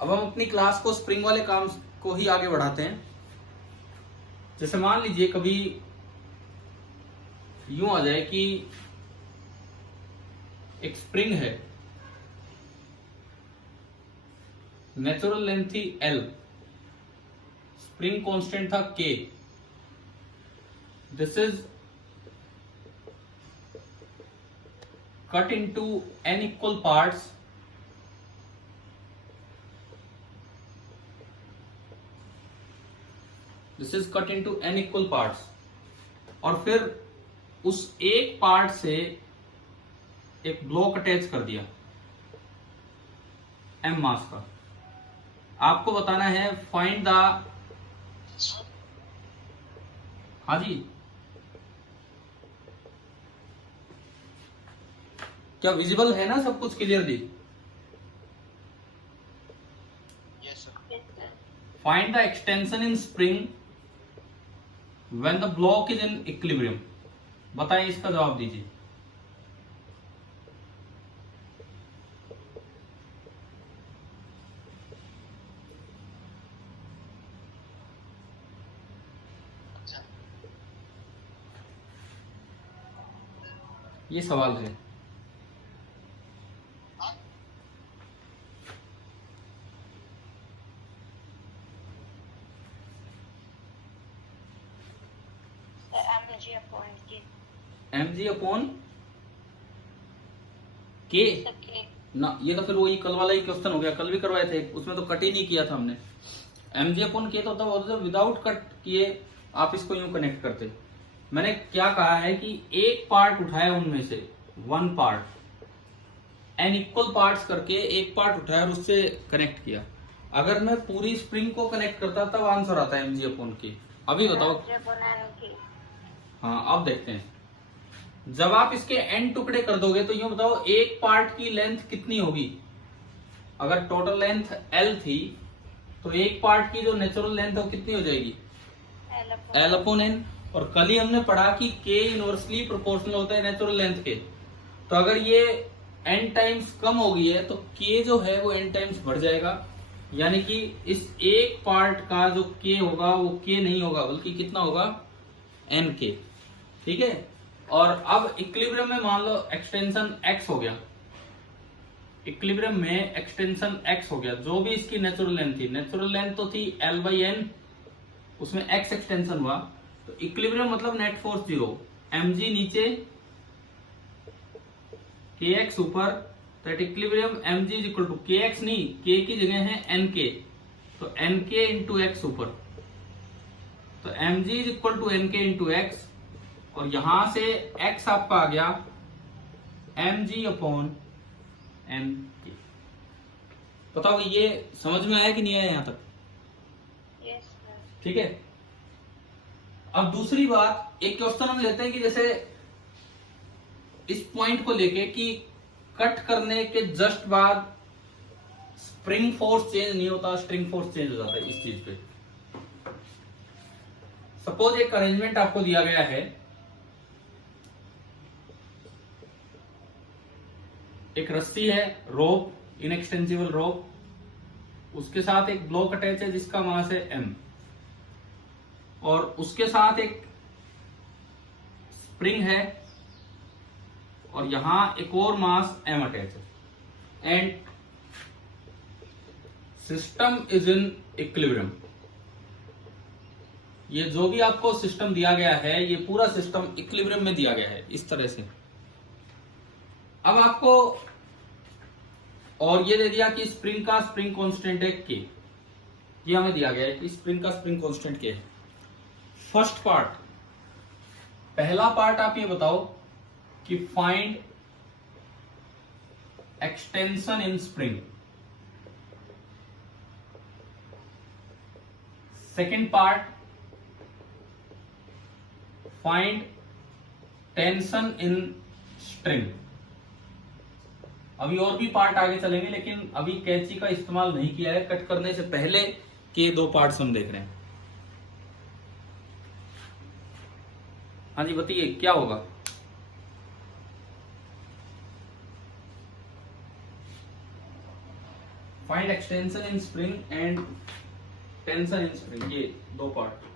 अब हम अपनी क्लास को स्प्रिंग वाले काम को ही आगे बढ़ाते हैं। जैसे मान लीजिए कभी यूं आ जाए कि एक स्प्रिंग है, नेचुरल लेंथ थी L, स्प्रिंग कांस्टेंट था K। This is cut into n equal parts this is cut into n equal parts, और फिर उस एक पार्ट से एक ब्लॉक अटैच कर दिया m मास का। आपको बताना है फाइंड द, हाँ जी, क्या विजिबल है ना, सब कुछ clearly? Find the extension in spring when the block is in equilibrium. बताइए, इसका जवाब दीजिए। ये सवाल है। mg अपॉन के ना, ये तो फिर वही कल वाला ही क्वेश्चन हो गया, कल भी करवाए थे, उसमें तो कट ही नहीं किया था हमने। mg अपॉन के तो होता विदाउट कट किए आप इसको यूं कनेक्ट करते। मैंने क्या कहा है कि एक पार्ट उठाया उनमें से, one part, n equal parts करके एक पार्ट उठाया और उससे कनेक्ट किया। अगर मैं पूरी स्प्रिंग को कनेक्ट करता तब आंसर आता है mg अपॉन के। अभी बताओ। हाँ, अब देखते हैं। जब आप इसके n टुकड़े कर दोगे तो यूं बताओ एक पार्ट की लेंथ कितनी होगी। अगर टोटल लेंथ L थी तो एक पार्ट की जो नेचुरल लेंथ है वो कितनी हो जाएगी, L अपॉन n। और कल ही हमने पढ़ा कि K इनवर्सली प्रोपोर्शनल होता है नेचुरल लेंथ के। तो अगर ये n टाइम्स कम हो गई है तो K जो है वो n टाइम्स बढ़ जाएगा, यानी कि इस एक पार्ट का जो K होगा वो K नहीं होगा बल्कि कितना होगा, NK। ठीक है। और अब इक्विलिब्रियम में मान लो एक्सटेंशन x हो गया, इक्विलिब्रियम में एक्सटेंशन x हो गया, जो भी इसकी नेचुरल लेंथ थी, नेचुरल लेंथ तो थी L/n, उसमें x एक्सटेंशन हुआ, तो इक्विलिब्रियम मतलब नेट फोर्स 0, mg नीचे kx ऊपर, that equilibrium mg is equal to kx नहीं, k की जगह है nk, तो nk इंटू x ऊपर, तो mg is equal to nk into x, और यहां से x आपका आ गया mg अपॉन nk। बताओ ये समझ में आया कि नहीं आया यहां तक? यस। ठीक है। अब दूसरी बात, एक क्वेश्चन हम लेते हैं कि जैसे इस पॉइंट को लेके कि कट करने के जस्ट बाद स्प्रिंग फोर्स चेंज नहीं होता, स्ट्रिंग फोर्स चेंज हो जाता है इस चीज पे। सपोज एक अरेंजमेंट आपको दिया गया है, एक रस्सी है, रोप, इनएक्सटेंसिबल रोप, उसके साथ एक ब्लॉक अटैच है जिसका मास है m, और उसके साथ एक स्प्रिंग है और यहां एक और मास m अटैच है, and system is in equilibrium. ये जो भी आपको सिस्टम दिया गया है, ये पूरा सिस्टम इक्विलिब्रियम में दिया गया है इस तरह से। अब आपको और ये दे दिया कि स्प्रिंग का स्प्रिंग कांस्टेंट है K, ये हमें दिया गया है कि स्प्रिंग का स्प्रिंग कांस्टेंट K है। फर्स्ट पार्ट, पहला पार्ट आप ये बताओ कि find extension in spring. Second part, find tension in string. अभी और भी पार्ट आगे चलेंगे, लेकिन अभी कैंची का इस्तेमाल नहीं किया है, कट करने से पहले के दो पार्ट्स हम देख रहे हैं। हाँ जी, बताइए क्या होगा। Find extension in spring and tension in spring, ये दो पार्ट।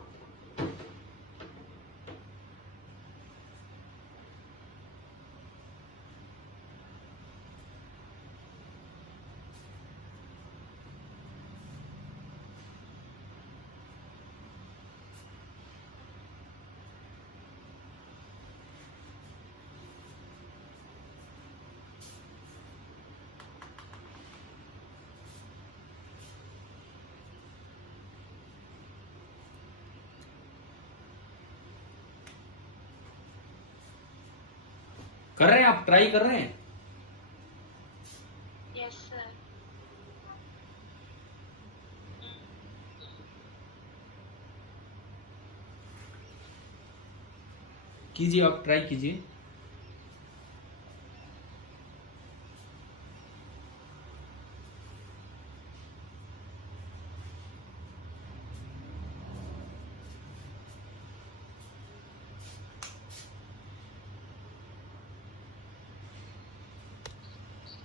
कर रहे हैं आप, ट्राई कर रहे हैं? Yes, sir. कीजिए, आप ट्राई कीजिए।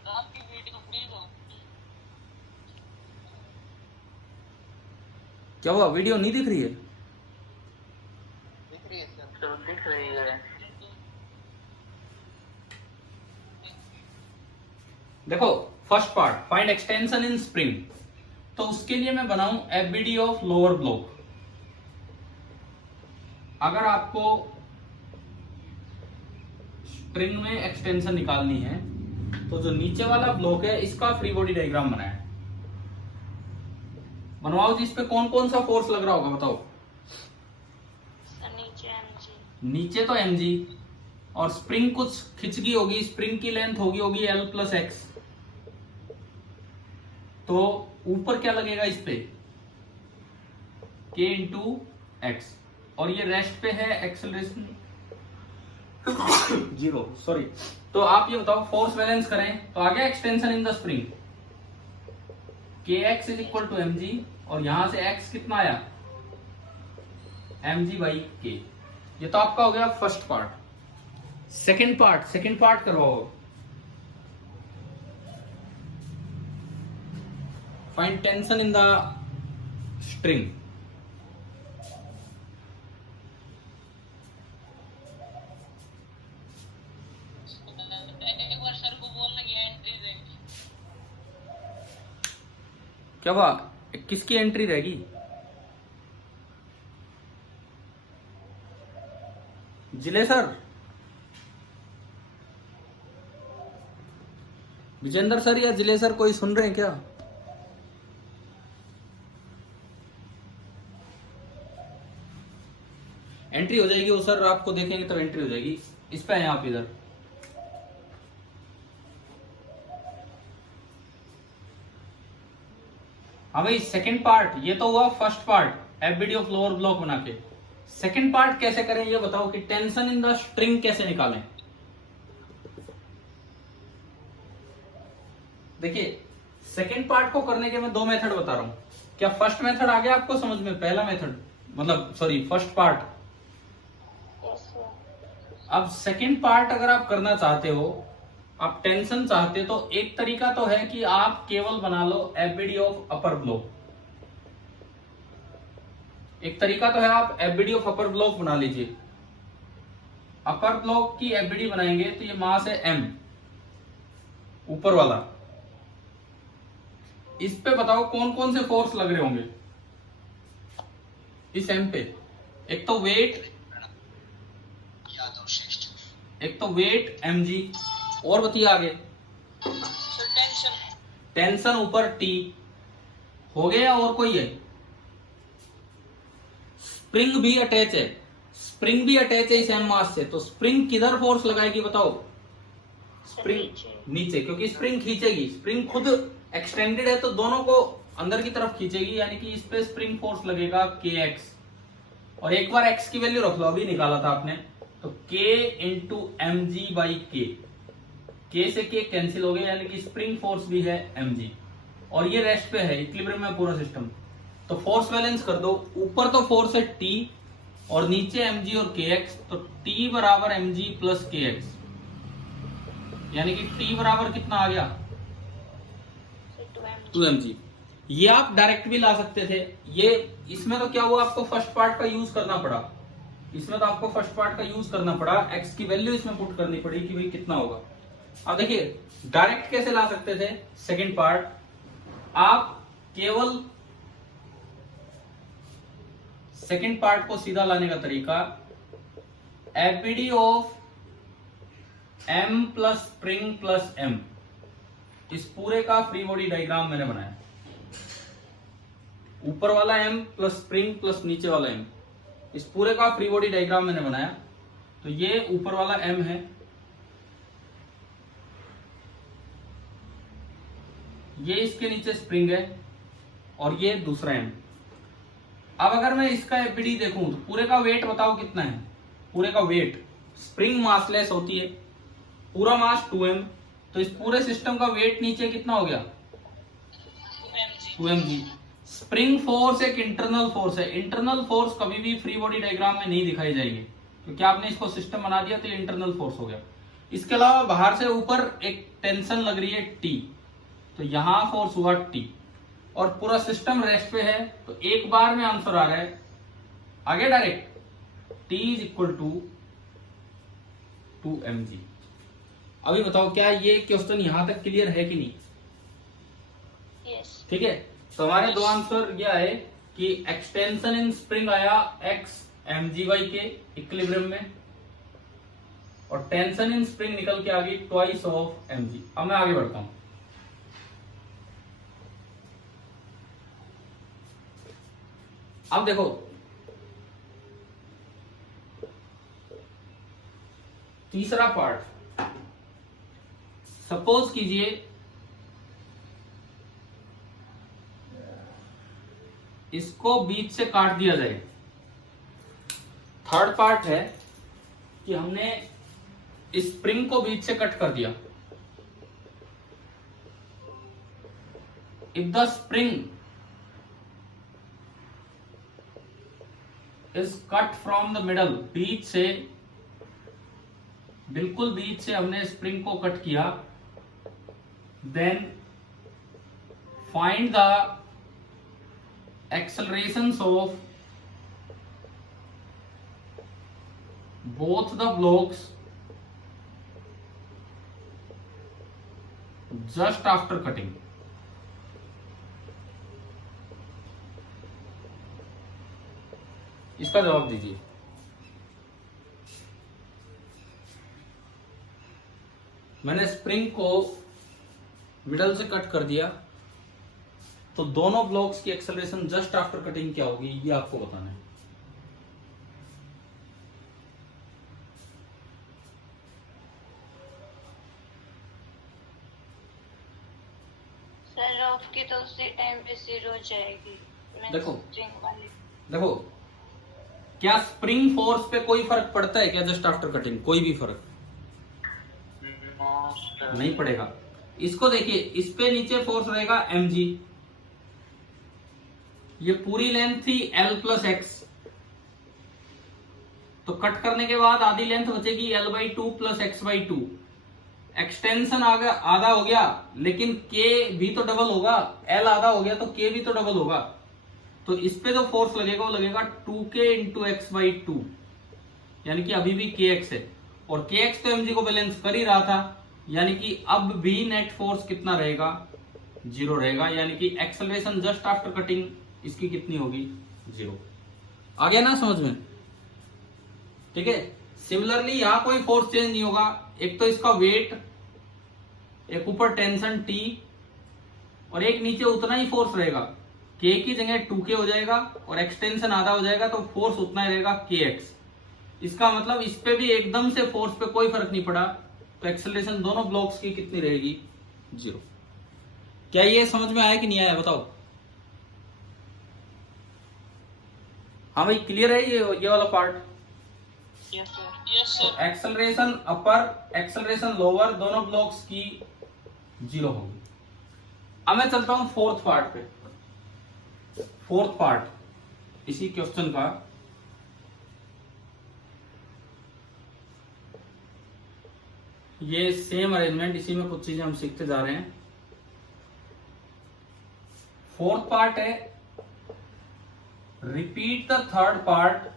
आपकी वीडियो प्लीज हो। क्या हुआ, वीडियो नहीं दिख रही है? दिख रही है सर। तो दिख रही है। देखो, first part find extension in spring, तो उसके लिए मैं बनाऊं एफबीडी ऑफ लोअर ब्लॉक। अगर आपको स्प्रिंग में एक्सटेंशन निकालनी है तो जो नीचे वाला ब्लॉक है इसका फ्री बॉडी डायग्राम बनाया है। बनवाओ जी, इस पे कौन कौन सा फोर्स लग रहा होगा बताओ। सर नीचे mg। नीचे तो mg, और स्प्रिंग कुछ खिंचगी होगी, स्प्रिंग की लेंथ होगी L प्लस एक्स, तो ऊपर क्या लगेगा इस पे, K इंटू एक्स, और ये रेस्ट पे है एक्सेलरेशन 0, सॉरी। तो आप ये बताओ, फोर्स बैलेंस करें तो आ गया extension in the spring, kx is equal to mg, और यहां से x कितना आया, mg बाई k। ये तो आपका हो गया फर्स्ट पार्ट। सेकंड पार्ट करवाओ। Find tension in the string. एक बार सर को बोलना कि एंट्री देगी। क्या हुआ, किसकी एंट्री रहेगी? जिले सर, विजेंद्र सर या जिले सर, कोई सुन रहे हैं क्या? एंट्री हो जाएगी वो सर, आपको देखेंगे तो एंट्री हो जाएगी। इस पे आए आप इधर। हाँ भाई, सेकंड पार्ट, ये तो हुआ first part FBD of lower block बना के। सेकंड पार्ट कैसे करें ये बताओ, कि टेंशन इन द स्ट्रिंग कैसे निकालें। देखिए, सेकंड पार्ट को करने के मैं दो मेथड बता रहा हूं। क्या फर्स्ट मेथड आ गया आपको समझ में? पहला मेथड मतलब sorry first part. Yes, sir. अब सेकंड पार्ट अगर आप करना चाहते हो, आप टेंशन चाहते तो एक तरीका तो है कि आप केवल बना लो एफबीडी ऑफ अपर ब्लॉक। एक तरीका तो है आप एफबीडी ऑफ अपर ब्लॉक बना लीजिए। अपर ब्लॉक की एफबीडी बनाएंगे तो ये मास है m, ऊपर वाला। इस पे बताओ कौन कौन से फोर्स लग रहे होंगे इस m पे। एक तो वेट mg, और बताइए आगे। टेंशन ऊपर T हो गया, और कोई है? स्प्रिंग भी अटैच है इस m मास से, तो स्प्रिंग किधर फोर्स लगाएगी बताओ? स्प्रिंग नीचे, क्योंकि स्प्रिंग खींचेगी। स्प्रिंग खुद एक्सटेंडेड है तो दोनों को अंदर की तरफ खींचेगी, यानी कि इस पे स्प्रिंग फोर्स लगेगा kx। और एक बार x की वैल्यू रख लो, अभी निकाला था आपने, तो k into mg by k से k कैंसिल हो गया, यानी कि स्प्रिंग फोर्स भी है mg, और ये रेस्ट पे है, इक्विलिब्रियम में पूरा सिस्टम। तो फोर्स बैलेंस कर दो, ऊपर तो फोर्स है T और नीचे mg और kx, तो T बराबर mg प्लस kx, यानी कि T बराबर कितना आ गया, 2mg 2 mg। ये आप डायरेक्ट भी ला सकते थे। ये इसमें तो क्या हुआ, आपको फर्स्ट पार्ट का यूज करना पड़ा। इसमें तो आपको फर्स्ट पार्ट का यूज करना पड़ा, x की वैल्यू इसमें पुट करनी पड़ी कि भाई कितना होगा। अब देखिए डायरेक्ट कैसे ला सकते थे। सेकंड पार्ट, आप केवल सेकंड पार्ट को सीधा लाने का तरीका, APD of m plus spring plus m, इस पूरे का फ्री बॉडी डायग्राम मैंने बनाया। ऊपर वाला m प्लस स्प्रिंग प्लस नीचे वाला m, इस पूरे का फ्री बॉडी डायग्राम मैंने बनाया। तो ये ऊपर वाला m है, ये इसके नीचे स्प्रिंग है, और ये दूसरा m। अब अगर मैं इसका एपीडी देखूं तो पूरे का वेट बताओ कितना है। पूरे का वेट, स्प्रिंग मासलेस होती है, पूरा मास 2m, तो इस पूरे सिस्टम का वेट नीचे कितना हो गया 2mg। स्प्रिंग फोर्स एक इंटरनल फोर्स है। इंटरनल फोर्स कभी भी फ्री बॉडी डायग्राम में नहीं दिखाई जाएगी, क्योंकि आपने इसको सिस्टम बना दिया तो ये इंटरनल फोर्स हो गया। इसके अलावा बाहर से ऊपर एक टेंशन लग रही है T, तो यहां फोर्स हुआ T, और पूरा सिस्टम रेस्ट पे है। तो एक बार में आंसर आ रहा है आगे direct, T is equal to 2mg। अभी बताओ क्या ये क्वेश्चन यहां तक क्लियर है कि नहीं? यस। ठीक है, तो हमारे दो आंसर यह है कि एक्सटेंशन इन स्प्रिंग आया x mgy के इक्विलिब्रियम में, और टेंशन इन स्प्रिंग निकल के आ गई ट्वाइस ऑफ mg। अब मैं आगे बढ़ता हूं। अब देखो तीसरा पार्ट, सपोज कीजिए इसको बीच से काट दिया जाए। थर्ड पार्ट है कि हमने इस स्प्रिंग को बीच से कट कर दिया। If the spring is cut from the middle, बीच से, बिल्कुल बीच से हमने स्प्रिंग को कट किया, then find the accelerations of both the blocks just after cutting। इसका जवाब दीजिए। मैंने स्प्रिंग को मिडल से कट कर दिया, तो दोनों ब्लॉक्स की एक्सेलरेशन जस्ट आफ्टर कटिंग क्या होगी ये आपको बताना है। सर ऑफ की तो उसी टाइम पे 0 हो जाएगी। देखो स्प्रिंग वाली। देखो, क्या स्प्रिंग फोर्स पे कोई फर्क पड़ता है क्या जस्ट आफ्टर कटिंग? कोई भी फर्क नहीं पड़ेगा। इसको देखिए, इस पे नीचे फोर्स रहेगा mg, ये पूरी लेंथ थी L प्लस एक्स, तो कट करने के बाद आधी लेंथ बचेगी L/2 प्लस x/2। एक्सटेंशन आधा हो गया, लेकिन K भी तो डबल होगा। L आधा हो गया तो K भी तो डबल होगा। तो इस पे जो फोर्स लगेगा वो लगेगा 2K इंटू x/2, यानी कि अभी भी kx है, और kx तो mg को बैलेंस कर ही रहा था, यानी कि अब भी नेट फोर्स कितना रहेगा 0 रहेगा, यानी कि एक्सेलरेशन जस्ट आफ्टर कटिंग इसकी कितनी होगी 0। आ गया ना समझ में? ठीक है, सिमिलरली यहां कोई फोर्स चेंज नहीं होगा। एक तो इसका वेट, एक ऊपर टेंशन T, और एक नीचे उतना ही फोर्स रहेगा। K की जगह 2K हो जाएगा और एक्सटेंशन आधा हो जाएगा, तो फोर्स उतना ही रहेगा KX। इसका मतलब इस पे भी एकदम से फोर्स पे कोई फर्क नहीं पड़ा, तो एक्सेलरेशन दोनों ब्लॉक्स की कितनी रहेगी 0। क्या ये समझ में आया कि नहीं आया बताओ? हाँ भाई, क्लियर है ये वाला part? Yes sir. Yes sir. Acceleration upper, acceleration lower, दोनों ब्लॉक्स की 0 होगी। अब मैं चलता हूं फोर्थ पार्ट पे। फोर्थ पार्ट इसी क्वेश्चन का, ये सेम अरेंजमेंट, इसी में कुछ चीजें हम सीखते जा रहे हैं। फोर्थ पार्ट है repeat the third part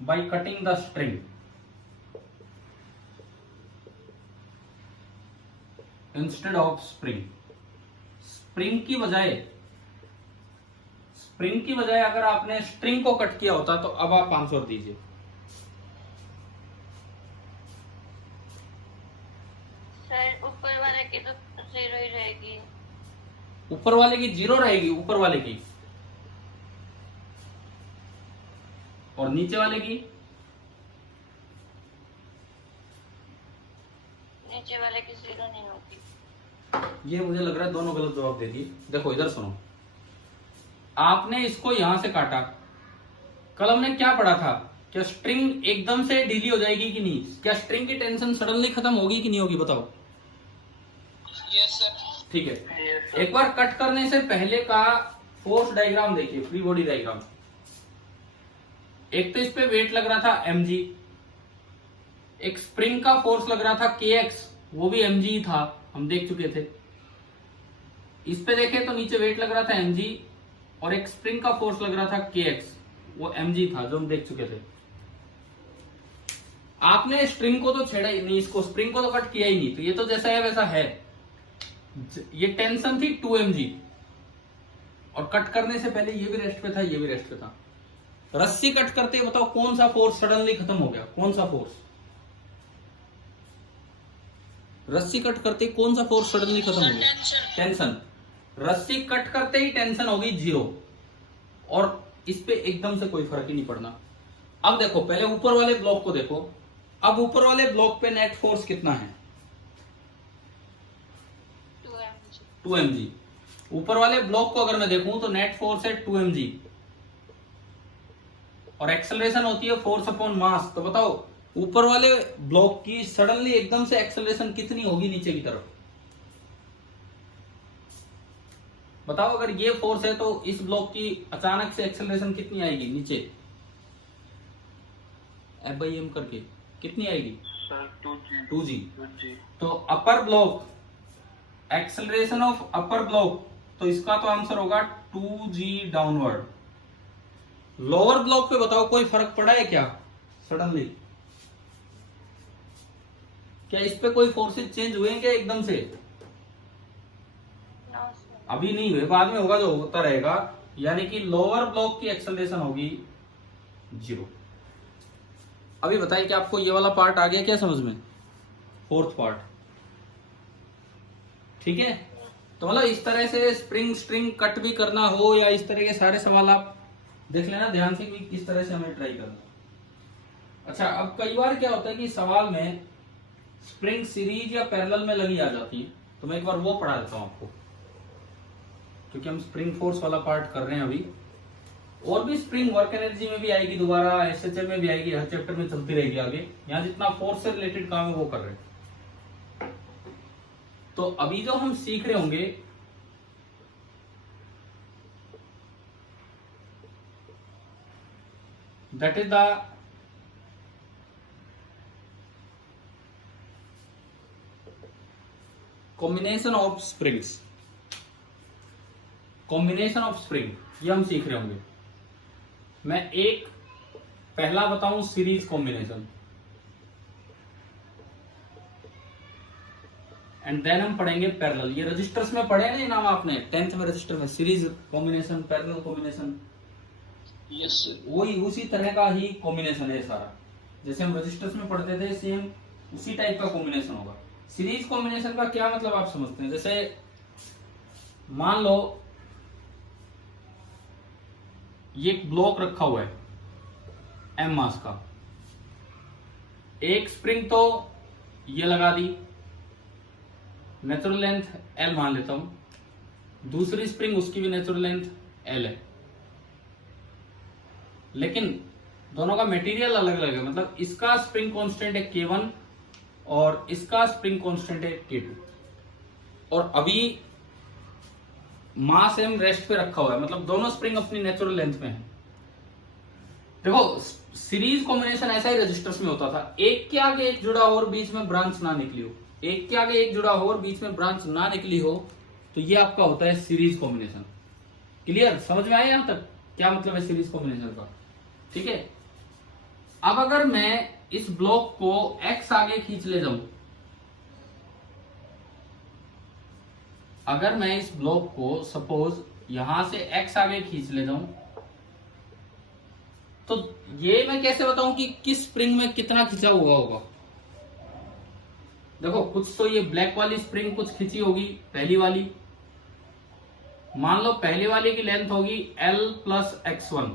by cutting the string. Instead of spring. Spring की बजाय अगर आपने स्ट्रिंग को कट किया होता तो अब आप आंसर दीजिए। सर ऊपर वाले की तो 0 ही रहेगी। ऊपर वाले की 0 रहेगी, ऊपर वाले की, और नीचे वाले की नीचे वाले की 0 नहीं होगी। ये मुझे लग रहा है दोनों गलत जवाब दे दिए। देखो इधर सुनो, आपने इसको यहां से काटा, कल हमने क्या पढ़ा था, क्या स्ट्रिंग एकदम से ढीली हो जाएगी कि नहीं, क्या स्ट्रिंग की टेंशन सडनली खत्म होगी कि नहीं होगी, बताओ। Yes sir. ठीक है, एक बार कट करने से पहले का फोर्स डायग्राम देखिए, फ्री बॉडी डायग्राम। एक तो इस पे वेट लग रहा था mg, एक स्प्रिंग का फोर्स लग रहा था kx, वो भी mg ही था, हम देख चुके थे। इस पे देखें तो नीचे वेट लग रहा था mg और एक स्प्रिंग का फोर्स लग रहा था kx, वो mg था जो हम देख चुके थे। आपने स्ट्रिंग को तो छेड़ा ही नहीं, इसको स्प्रिंग को तो कट किया ही नहीं, तो ये तो जैसा है वैसा है। ये टेंशन थी 2mg, और कट करने से पहले ये भी रेस्ट पे था, ये भी रेस्ट पे था। रस्सी कट करते बताओ कौन सा फोर्स सडनली खत्म हो गया, कौन सा फोर्स? रस्सी कट करते कौन सा फोर्स सडनली खत्म हो गया? टेंशन। रस्सी कट करते ही टेंशन होगी 0, और इस पे एकदम से कोई फर्क ही नहीं पड़ना। अब देखो, पहले ऊपर वाले ब्लॉक को देखो, अब ऊपर वाले ब्लॉक पे नेट फोर्स कितना है? 2mg। ऊपर वाले ब्लॉक को अगर मैं देखूं तो नेट फोर्स है 2mg, और एक्सेलरेशन होती है फोर्स अपॉन मास। तो बताओ ऊपर वाले ब्लॉक की सडनली एकदम से एक्सेलरेशन कितनी होगी नीचे की तरफ? बताओ, अगर ये फोर्स है तो इस ब्लॉक की अचानक से एक्सेलरेशन कितनी आएगी नीचे? F/m करके कितनी आएगी? 2g। तो upper block, acceleration of upper block, तो इसका तो आंसर होगा 2g डाउनवर्ड। लोअर ब्लॉक पे बताओ कोई फर्क पड़ा है क्या सडनली? क्या इस पे कोई फोर्सेस चेंज हुए हैं क्या एकदम से? अभी नहीं हुए, बाद में होगा, जो होता रहेगा। यानी कि लोअर ब्लॉक की एक्सेलरेशन होगी 0। अभी बताइए कि आपको ये वाला पार्ट आ गया क्या समझ में, फोर्थ पार्ट? ठीक है, तो मतलब इस तरह से स्प्रिंग स्ट्रिंग कट भी करना हो या इस तरह के सारे सवाल आप देख लेना ध्यान से कि किस तरह से हमें ट्राई करना। अच्छा, अब कई बार क्या होता है कि सवाल में स्प्रिंग सीरीज या पैरेलल में लगी आ जाती है, तो मैं एक बार वो पढ़ा देता हूं आपको, क्योंकि हम स्प्रिंग फोर्स वाला पार्ट कर रहे हैं अभी। और भी स्प्रिंग वर्क एनर्जी में भी आएगी दोबारा, एसएचएम में भी आएगी, हर चैप्टर में चलती रहेगी आगे। यहाँ जितना फोर्स से रिलेटेड काम है वो कर रहे हैं। तो अभी जो हम सीख रहे होंगे, that is the combination of springs, combination of spring, ये हम सीख रहे होंगे। मैं एक पहला बताऊं, सीरीज कॉम्बिनेशन, एंड देन हम पढ़ेंगे पैरेलल। ये रजिस्टर्स में पढ़े हैं नाम आपने 10th में, रजिस्टर में series combination, parallel combination, yes वही उसी तरह का ही कॉम्बिनेशन है सारा। जैसे हम रजिस्टर्स में पढ़ते थे सेम उसी टाइप का कॉम्बिनेशन होगा। सीरीज कॉम्बिनेशन का क्या मतलब आप समझते हैं? जैसे मान लो ये एक ब्लॉक रखा हुआ है m मास का, एक स्प्रिंग तो ये लगा दी, नेचुरल लेंथ l मान लेता हूं, दूसरी स्प्रिंग उसकी भी नेचुरल लेंथ l है, लेकिन दोनों का मटेरियल अलग अलग है। मतलब इसका स्प्रिंग कांस्टेंट है K1 और इसका स्प्रिंग कांस्टेंट है K2, और अभी मास m रेस्ट पे रखा हुआ है, मतलब दोनों स्प्रिंग अपनी नेचुरल लेंथ में है। देखो सीरीज कॉम्बिनेशन ऐसा ही रजिस्टर्स में होता था, एक के आगे एक जुड़ा हो और बीच में ब्रांच ना निकली हो, एक के आगे एक जुड़ा हो और बीच में ब्रांच ना निकली हो, तो ये आपका होता है सीरीज कॉम्बिनेशन। क्लियर, समझ में आया यहां तक क्या मतलब है सीरीज कॉम्बिनेशन का? ठीक है। अब अगर मैं इस ब्लॉक को x आगे खींच ले जाऊं, अगर मैं इस ब्लॉक को सपोज यहां से x आगे खींच ले जाऊं, तो ये मैं कैसे बताऊं कि किस स्प्रिंग में कितना खिंचा हुआ होगा? देखो कुछ तो ये ब्लैक वाली स्प्रिंग कुछ खिंची होगी, पहली वाली, मान लो पहली वाली की लेंथ होगी L प्लस x1,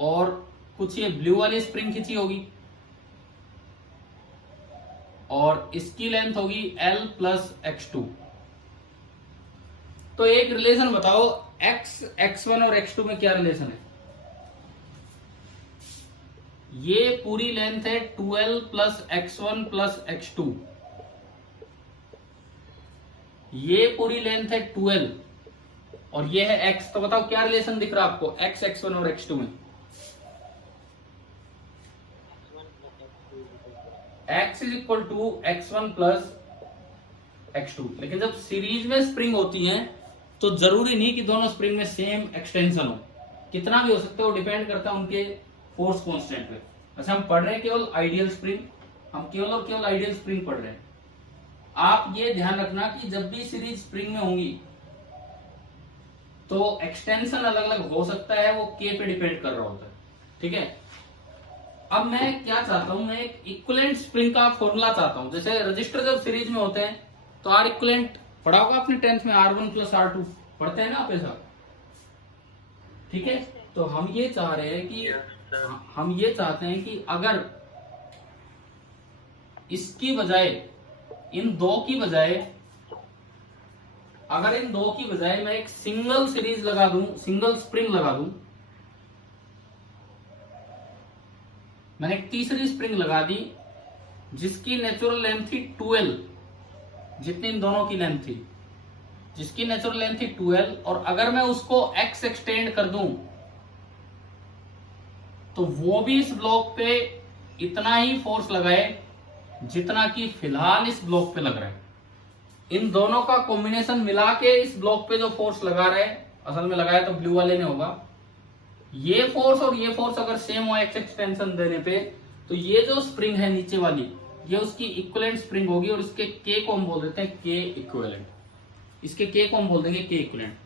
और कुछ ये ब्लू वाली स्प्रिंग खिंची होगी, और इसकी लेंथ होगी L प्लस x2। तो एक रिलेशन बताओ, x1 और x2 में क्या रिलेशन है? ये पूरी लेंथ है 2L plus x1 plus x2, ये पूरी लेंथ है 2L, और ये है x। तो बताओ क्या रिलेशन दिख रहा है आपको x, x1 और x2 में? x is equal to x1 plus x2। लेकिन जब सीरीज में स्प्रिंग होती है तो जरूरी नहीं कि दोनों स्प्रिंग में सेम एक्सटेंशन हो, कितना भी हो सकता है, वो डिपेंड करता है उनके फोर्स कांस्टेंट पे। अच्छा हम पढ़ रहे हैं केवल आइडियल स्प्रिंग, हम केवल और केवल आइडियल स्प्रिंग पढ़ रहे हैं। आप ये ध्यान रखना कि जब भी सीरीज स्प्रिंग में होंगी तो एक्सटेंशन अलग अलग हो सकता है, वो के पे डिपेंड कर रहा होता है। ठीक है। अब मैं क्या चाहता हूं, मैं एक इक्विवेलेंट स्प्रिंग का फॉर्मूला चाहता हूं। जैसे रजिस्टर जब सीरीज में होते हैं तो आर इक्विवेलेंट पढ़ा होगा आपने 10th में, R1 प्लस R2 पढ़ते हैं ना आप ऐसा? ठीक है। तो हम ये चाह रहे हैं कि हम ये चाहते हैं कि अगर इसकी बजाय इन दो की बजाय, अगर इन दो की बजाय मैं एक सिंगल सीरीज लगा दूं, सिंगल स्प्रिंग लगा दूं, मैंने एक तीसरी स्प्रिंग लगा दी जिसकी नेचुरल लेंथ थी 2L, जितनी इन दोनों की लेंथ थी, जिसकी नेचुरल लेंथ थी 2L, और अगर मैं उसको x एक्सटेंड कर दूं तो वो भी इस ब्लॉक पे इतना ही फोर्स लगाए जितना कि फिलहाल इस ब्लॉक पे लग रहा है। इन दोनों का कॉम्बिनेशन मिला के इस ब्लॉक पे जो फोर्स लगा रहे हैं, असल में लगाया तो ब्लू वाले ने होगा, ये फोर्स और ये फोर्स अगर सेम हो x एक्सटेंशन देने पे, तो ये जो स्प्रिंग है नीचे वाली, ये उसकी इक्विवेलेंट स्प्रिंग होगी, और इसके k को हम बोल देते हैं k इक्विवेलेंट, इसके k को हम बोल देंगे k इक्विवेलेंट।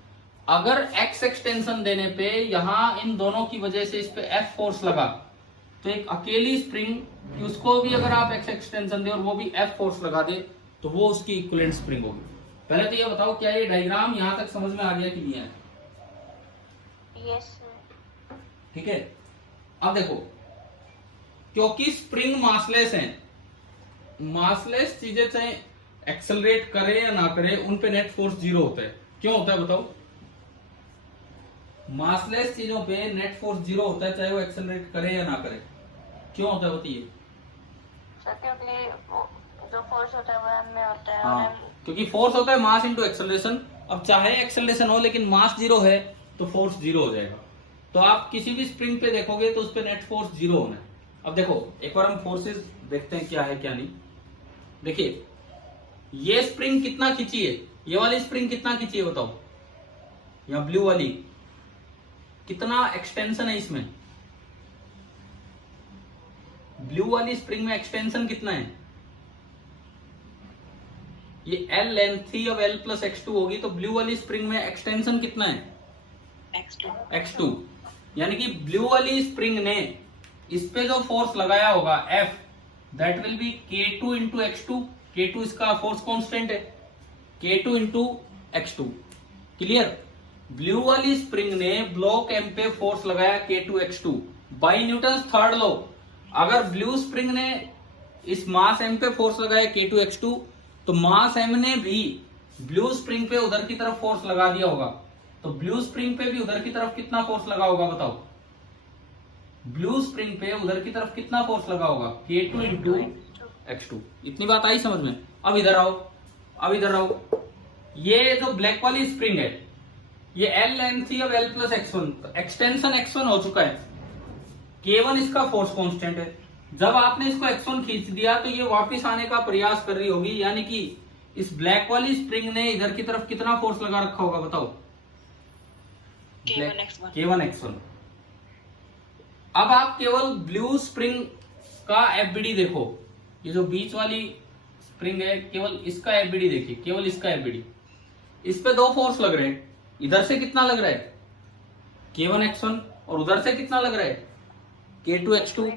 अगर x एक्सटेंशन देने पे यहां इन दोनों की वजह से इस पे F फोर्स लगा, तो एक अकेली स्प्रिंग उसको भी अगर आप x एक्सटेंशन दे और वो भी F फोर्स लगा दे, तो वो उसकी इक्विवेलेंट स्प्रिंग होगी। पहले तो ये बताओ क्या ये डायग्राम यहां तक समझ में आ गया कि नहीं आया? यस। ठीक है। अब देखो, क्योंकि स्प्रिंग मासलेस है, मासलेस चीजें चाहे एक्सेलरेट करे या ना करे उन पे नेट फोर्स 0 होता है। क्यों होता है बताओ? मासलेस चीजों पे नेट फोर्स 0 होता है, चाहे वो एक्सेलरेट करे या ना करे। क्यों होता है बताइए? सर क्योंकि जो फोर्स होता है वो m में होता है। हाँ, क्योंकि फोर्स होता है मास इंटू एक्सेलरेशन। अब चाहे एक्सेलरेशन हो लेकिन मास 0 है तो फोर्स 0 हो जाएगा। तो आप किसी भी स्प्रिंग पे देखोगे तो उस पे नेट फोर्स 0 होना है। अब देखो एक बार हम फोर्सेस देखते हैं क्या है क्या नहीं। देखिए ये स्प्रिंग कितना खींची है, ये वाली स्प्रिंग कितना खींची है बताओ, या ब्लू वाली कितना एक्सटेंशन है इसमें? ब्लू वाली स्प्रिंग में एक्सटेंशन कितना है? ये L लेंथ थी, अब L प्लस x2 होगी, तो ब्लू वाली स्प्रिंग में एक्सटेंशन कितना है? x2। यानी कि ब्लू वाली स्प्रिंग ने इस पे जो फोर्स लगाया होगा F, that will B K2 into x2। K2 इसका फोर्स कांस्टेंट है, K2 into x2। Clear? Blue वाली स्प्रिंग ने ब्लॉक M पे फोर्स लगाया K2 x2 by Newton's third law. अगर ब्लू स्प्रिंग ने इस मास M पे फोर्स लगाया K2 x2, तो मास M ने भी ब्लू स्प्रिंग पे उधर की तरफ फोर्स लगा दिया होगा, तो ब्लू स्प्रिंग पे भी उधर की तरफ कितना फोर्स लगा होगा बताओ? ब्लू स्प्रिंग पे उधर की तरफ कितना फोर्स लगा होगा? K2 into x2। इतनी बात आई समझ में? अब इधर आओ, अब इधर आओ। ये जो ब्लैक वाली स्प्रिंग है, ये एल लेंथ थी, अब एल प्लस एक्स वन, तो एक्सटेंशन x1 हो चुका है, K1 इसका फोर्स कांस्टेंट है। जब आपने इसको x1 खींच दिया तो ये वापस आने का प्रयास कर रही होगी, यानी कि इस ब्लैक वाली स्प्रिंग ने इधर की तरफ कितना फोर्स लगा रखा होगा बताओ? K1 x1। अब आप केवल ब्लू स्प्रिंग का एफबीडी देखो, ये जो बीच वाली स्प्रिंग है केवल इसका एफबीडी देखिए, केवल इसका एफबीडी, इस पे दो फोर्स लग रहे हैं। इधर से कितना लग रहा है K1 x1 और उधर से कितना लग रहा है K2 x2।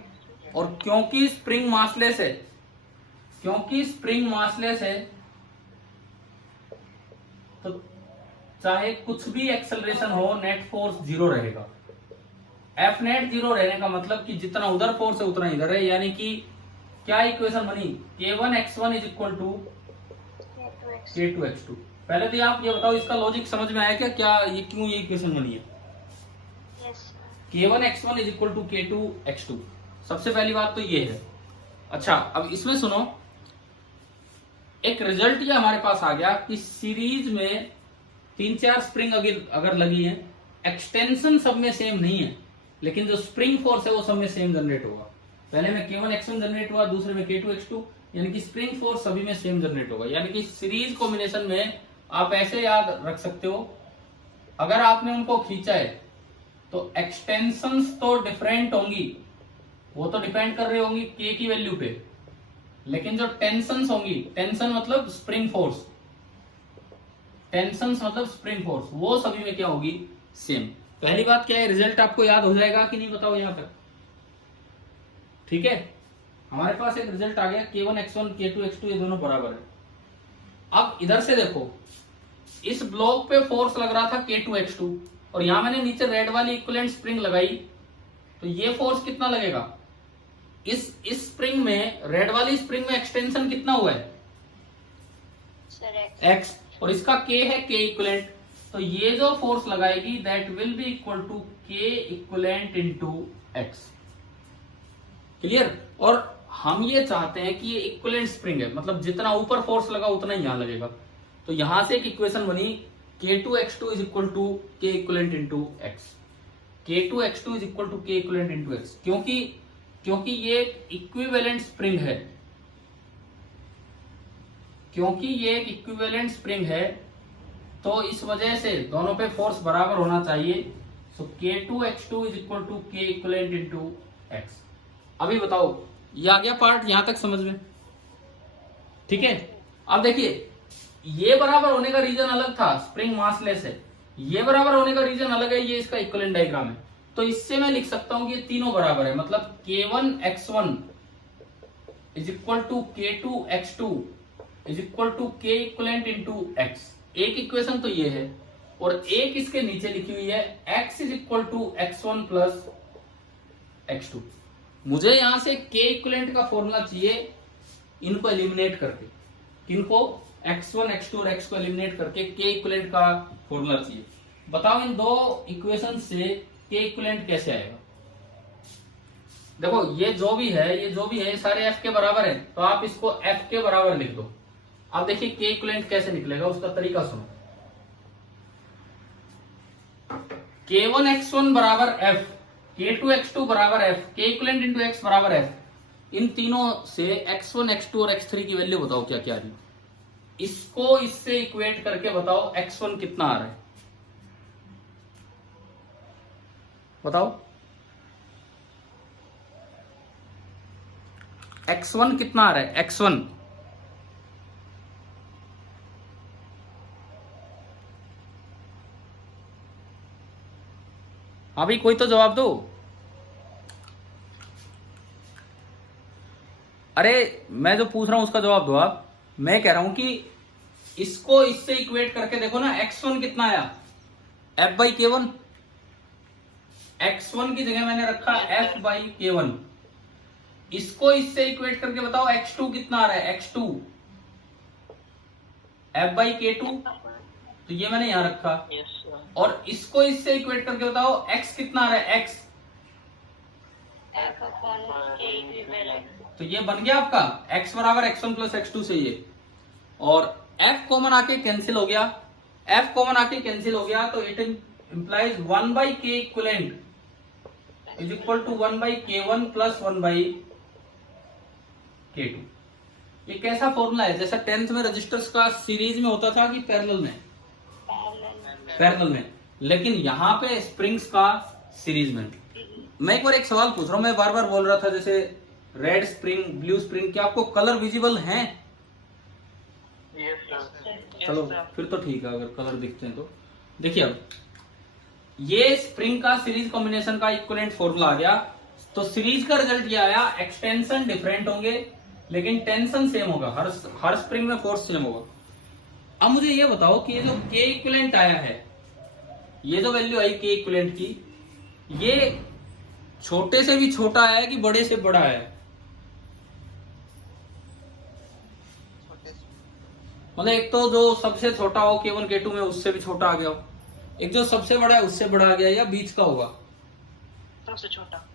और क्योंकि स्प्रिंग मासलेस है, क्योंकि स्प्रिंग मासलेस है तो चाहे कुछ भी एक्सेलरेशन हो नेट फोर्स जीरो रहेगा। एफ नेट जीरो रहने का मतलब कि जितना उधर फोर्स है उतना इधर है, यानी कि क्या इक्वेशन बनी? K1 x1 is equal to K2 x2। पहले तो आप ये बताओ इसका लॉजिक समझ में आया क्या? क्या ये क्यों ये इक्वेशन बनी है? K1 x1 is equal to K2 x2। सबसे पहली बात तो ये है। अच्छा, अब इसमें सुनो, एक रिजल्ट ये हमारे पास आ गया कि सीरीज में 3-4 स्प्रिंग अगर लगी है, एक्सटेंशन सब में सेम नहीं है, लेकिन जो स्प्रिंग फोर्स है वो सब में सेम जनरेट होगा। पहले में K1 x1 जनरेट हुआ, दूसरे में K2 x2, यानी कि स्प्रिंग फोर्स सभी में सेम जनरेट होगा। यानी कि सीरीज कॉम्बिनेशन में आप ऐसे याद रख सकते हो, अगर आपने उनको खींचा है तो एक्सटेंशंस तो डिफरेंट होंगी, वो तो डिपेंड कर रही होंगी K की वैल्यू पे, लेकिन जो टेंशंस होंगी, टेंशन मतलब स्प्रिंग फोर्स, टेंशंस मतलब स्प्रिंग फोर्स, वो सभी में क्या होगी? सेम। पहली बात क्या है, रिजल्ट आपको याद हो जाएगा कि नहीं बताओ यहां तक? ठीक है, हमारे पास एक रिजल्ट आ गया K1 x1 K2 x2 ये दोनों बराबर है। अब इधर से देखो, इस ब्लॉक पे फोर्स लग रहा था K2 x2 और यहां मैंने नीचे रेड वाली इक्विवेलेंट स्प्रिंग लगाई, तो ये फोर्स कितना लगेगा? इस स्प्रिंग में, रेड वाली स्प्रिंग में एक्सटेंशन कितना हुआ है? x, और इसका K है K इक्विवेलेंट, तो ये जो फोर्स लगाएगी that will be equal to K equivalent into x। Clear? और हम ये चाहते हैं कि ये इक्विवेलेंट स्प्रिंग है, मतलब जितना ऊपर फोर्स लगा उतना ही यहां लगेगा। तो यहां से एक इक्वेशन बनी K2 x2 is equal to K equivalent into x। K2 x2 is equal to K equivalent into x, क्योंकि ये इक्विवेलेंट स्प्रिंग है, क्योंकि ये एक इक्विवेलेंट स्प्रिंग है, तो इस वजह से दोनों पे फोर्स बराबर होना चाहिए। So K2 x2 is equal to K equivalent into x। अभी बताओ, ये आ गया पार्ट यहां तक समझ में? ठीक है, अब देखिए, ये बराबर होने का रीजन अलग था, स्प्रिंग मासलेस है, ये बराबर होने का रीजन अलग है, ये इसका इक्विवेलेंट डायग्राम है। तो इससे मैं लिख सकता हूं कि ये तीनों बराबर है, मतलब K1 x1 is equal to K2 x2 is equal to K equivalent into x। एक इक्वेशन तो ये है, और एक इसके नीचे लिखी हुई है x is equal to x1 plus x2। मुझे यहां से K इक्विवेलेंट का फॉर्मूला चाहिए, इनको एलिमिनेट करके, किनको? x1 x2 और x को एलिमिनेट करके K इक्विवेलेंट का फॉर्मूला चाहिए। बताओ इन दो इक्वेशन से K इक्विवेलेंट कैसे आएगा? देखो, ये जो भी है ये सारे F के बराबर है, तो आप इसको F के बराबर लिख दो। अब देखिए K इक्विवेलेंट कैसे निकलेगा, उसका तरीका सुनो। K1 x1 बराबर F, K2 x2 बराबर F, K equivalent into x बराबर F। इन तीनों से x1 x2 और x3 की वैल्यू बताओ क्या क्या आ रही है। इसको इससे इक्वेट करके बताओ x1 कितना आ रहा है, बताओ x1 कितना आ रहा है? x1 अभी कोई तो जवाब दो। अरे मैं जो पूछ रहा हूं उसका जवाब दो आप। मैं कह रहा हूं कि इसको इससे इक्वेट करके देखो ना, x1 कितना आया? f by K1। x1 की जगह मैंने रखा f बाई K1। इसको इससे इक्वेट करके बताओ x2 कितना आ रहा है? x2 f बाई K2, तो ये मैंने यहां रखा। और इसको इससे इक्वेट करके बताओ x कितना आ रहा है? x, तो ये बन गया आपका x बराबर x1 प्लस x2 से ये, और f कॉमन आके कैंसिल हो गया, एफ कॉमन आके कैंसिल हो गया, तो it implies 1/k equivalent is equal to 1/k1 plus 1/k2। ये कैसा फॉर्मूला है? जैसा 10th में रजिस्टर्स का सीरीज में होता था कि पैरेलल में? पैरेलल में। लेकिन यहाँ पे स्प्रिंग्स का सीरीज में। मैं एक बार एक सवाल पूछ रहा हूँ, मैं बार बार बोल रहा था जैसे रेड स्प्रिंग, ब्लू स्प्रिंग, क्या आपको कलर विजिबल हैं? चलो फिर तो ठीक है, अगर कलर दिखते हैं तो। देखिए अब ये स्प्रिंग का सीरीज कॉम्बिनेशन का इक्विवेलेंट फॉर्मूला आ गया, तो सीरीज का रिजल्ट ये आया, एक्सटेंशन डिफरेंट होंगे लेकिन टेंशन सेम होगा, हर स्प्रिंग में फोर्स सेम होगा। अब मुझे ये बताओ कि ये जो के इक्विवेलेंट आया है, ये जो वैल्यू आई के इक्विवेलेंट की, ये छोटे से भी छोटा है कि बड़े से बड़ा है? मतलब एक तो जो सबसे छोटा हो K1 K2 में उससे भी छोटा आ गया हो, एक जो सबसे बड़ा है उससे बड़ा आ गया, या बीच का होगा? सबसे छोटा।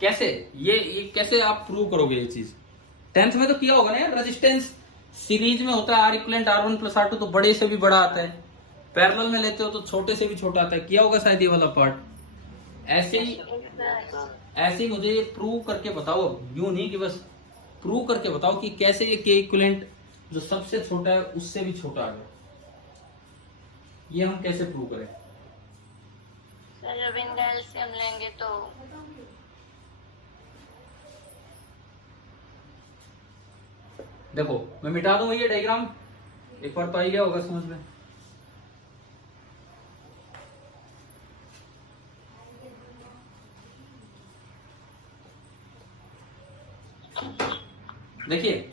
कैसे ये कैसे आप प्रूव करोगे ये चीज? 10th में तो किया होगा ना यार, रेजिस्टेंस सीरीज में होता है R equivalent R1 plus R2, तो बड़े से भी बड़ा आता है, पैरेलल में लेते हो तो छोटे से भी छोटा आता है, किया होगा शायद ये वाला पार्ट। ऐसे ही मुझे ये प्रूव करके बताओ, यूं नहीं कि बस प्रूव करके बताओ कि कैसे ये के इक्विवेलेंट जो सबसे छोटा है उससे भी छोटा आ गया, ये हम कैसे प्रूव करें? सर जब इनका एलसीएम लेंगे तो देखो मैं मिटा दूं ये डायग्राम, एक बार तो आ ही गया होगा समझ में। देखिए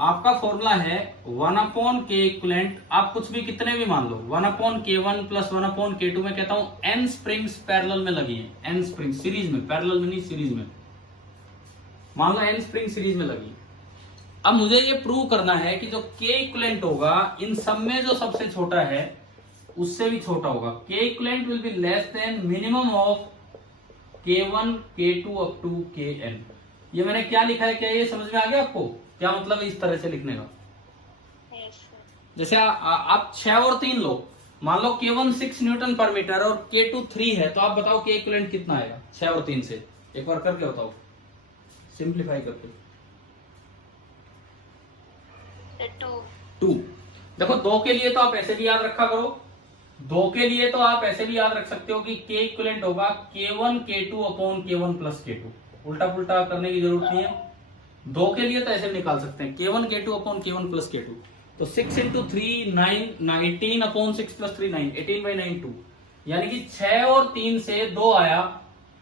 आपका फॉर्मूला है 1/k इक्विवेलेंट, आप कुछ भी कितने भी मान लो, 1/k1 प्लस 1/k2 में कहता हूं n स्प्रिंग्स पैरेलल में लगी हैं, n स्प्रिंग सीरीज में, पैरेलल में नहीं सीरीज में, मान लो n स्प्रिंग सीरीज में लगी। अब मुझे ये प्रूव करना है कि जो k इक्विवेलेंट होगा इन सब में जो सबसे छोटा है उससे भी छोटा होगा, k equivalent will be less than minimum of k1 k2 up to kn। ये मैंने क्या लिखा है, क्या ये समझ में आ गया आपको? क्या मतलब है इस तरह से लिखने का? जैसे आप 6 और 3 लो, मान लो K1 6 न्यूटन पर मीटर और K2 3 है, तो आप बताओ K इक्विवेलेंट कितना आएगा 6 और 3 से? एक बार करके बताओ, सिंप्लीफाई करके। 2। देखो 2 के लिए तो आप ऐसे भी याद रखा करो, 2 के लिए तो आप ऐसे भी याद रख सकते हो कि K इक्विवेलेंट होगा K1 K2 upon K1 plus K2, उल्टा पुल्टा करने की जरूरत नहीं है। 2 के लिए तो ऐसे भी निकाल सकते हैं, K1 K2 upon K1 plus K2, तो 6 इंटू 3 9, 18 अपॉन 6 प्लस 3 9, 18/9 2, यानी कि 6 और 3 से 2 आया,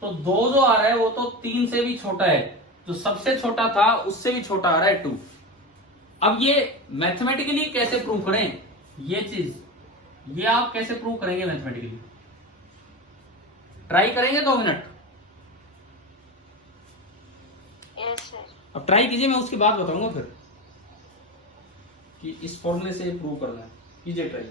तो 2 जो आ रहा है वो तो 3 से भी छोटा है, जो सबसे छोटा था उससे भी छोटा आ रहा है 2। अब ये मैथमेटिकली कैसे प्रूव करें ये चीज, ये आप कैसे प्रूव करेंगे मैथमेटिकली? ट्राई करेंगे 2 मिनट? अब ट्राई कीजिए, मैं उसके बाद बताऊंगा फिर कि इस फॉर्मूले से प्रूव करना है, कीजिए ट्राई।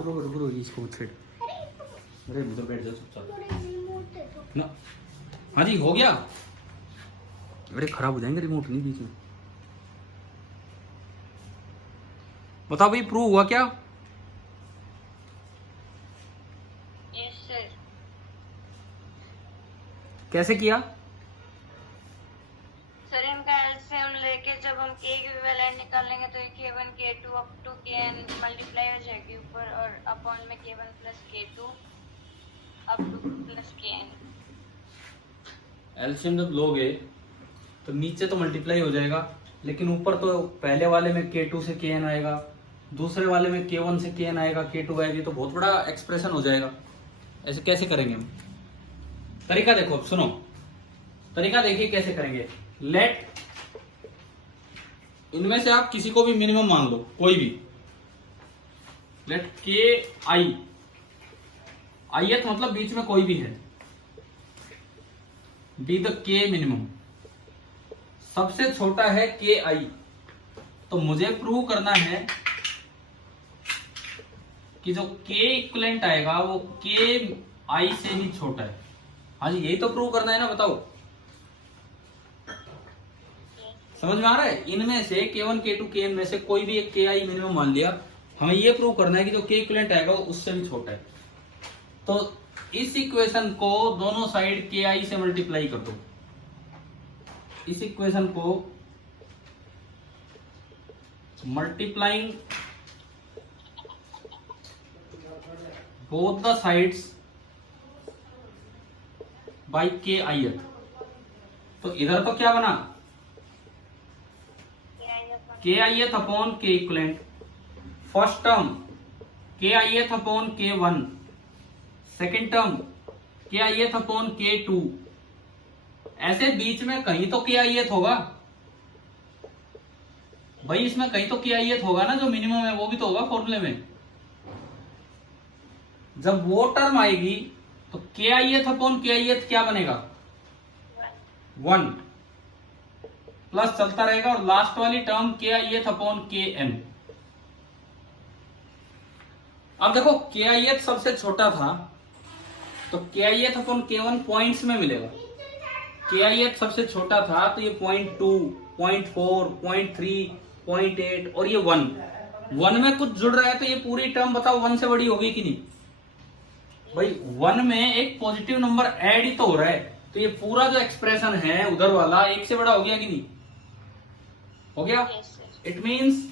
रुको इसको छेड़, अरे उधर बैठ जा चुपचाप ना। हाँ जी हो गया, अरे खराब हो जाएंगे रिमोट नहीं बीच में। बताओ भाई प्रूव हुआ क्या? Yes sir. कैसे किया? सर इनका एलसीएम लेके जब हम के की वैल्यू निकालेंगे तो k1 k2 up to kn multiply हो जाएगी ऊपर और अपॉन में k1 plus k2 up two plus kn। LCM जब लोगे तो नीचे तो मल्टीप्लाई हो जाएगा, लेकिन ऊपर तो पहले वाले में k2 से kn आएगा, दूसरे वाले में k1 से kn आएगा, k2 आएगी, तो बहुत बड़ा एक्सप्रेशन हो जाएगा। ऐसे कैसे करेंगे हम? तरीका देखो, अब सुनो, तरीका देखिए कैसे करेंगे। लेट, इनमें से आप किसी को भी मिनिमम मान लो, कोई भी। लेट के आई, आईएथ मतलब बीच में कोई भी है, बी द के मिनिमम। सबसे छोटा है के आई, तो मुझे प्रूव करना है कि जो के इक्विवेलेंट आएगा वो के आई से ही छोटा है। हाँ जी, यही तो प्रूव करना है ना, बताओ समझ में आ रहा है? इनमें से k1 k2 kn में से कोई भी एक ki मिनिमम मान लिया, हमें ये प्रूव करना है कि जो k इक्विवेलेंट आएगा वो उससे भी छोटा है। तो इस इक्वेशन को दोनों साइड ki से मल्टीप्लाई कर दो। इस इक्वेशन को multiplying both the sides by ki। तो इधर तो क्या बना? KIth upon K equivalent. First term KIth upon K1, second term KIth upon K2। ऐसे बीच में कहीं तो KIth होगा भाई, इसमें कहीं तो KIth होगा ना, जो मिनिमम है वो भी तो होगा फॉर्मूले में। जब वो टर्म आएगी तो KIth अपॉन KIth क्या बनेगा? 1 प्लस चलता रहेगा, और लास्ट वाली टर्म KIth अपॉन KN। अब देखो KIth सबसे छोटा था तो KIth अपॉन K1 पॉइंट्स में मिलेगा। KIth सबसे छोटा था तो ये 0.2, 0.4, 0.3, 0.8 और ये 1 में कुछ जुड़ रहा है, तो ये पूरी टर्म बताओ 1 से बड़ी होगी कि नहीं भाई? 1 में एक पॉजिटिव नंबर ऐड ही तो हो रहा है, तो ये पूरा जो एक्सप्रेशन है उधर वाला 1 से बड़ा हो गया कि नहीं? हो गया। It means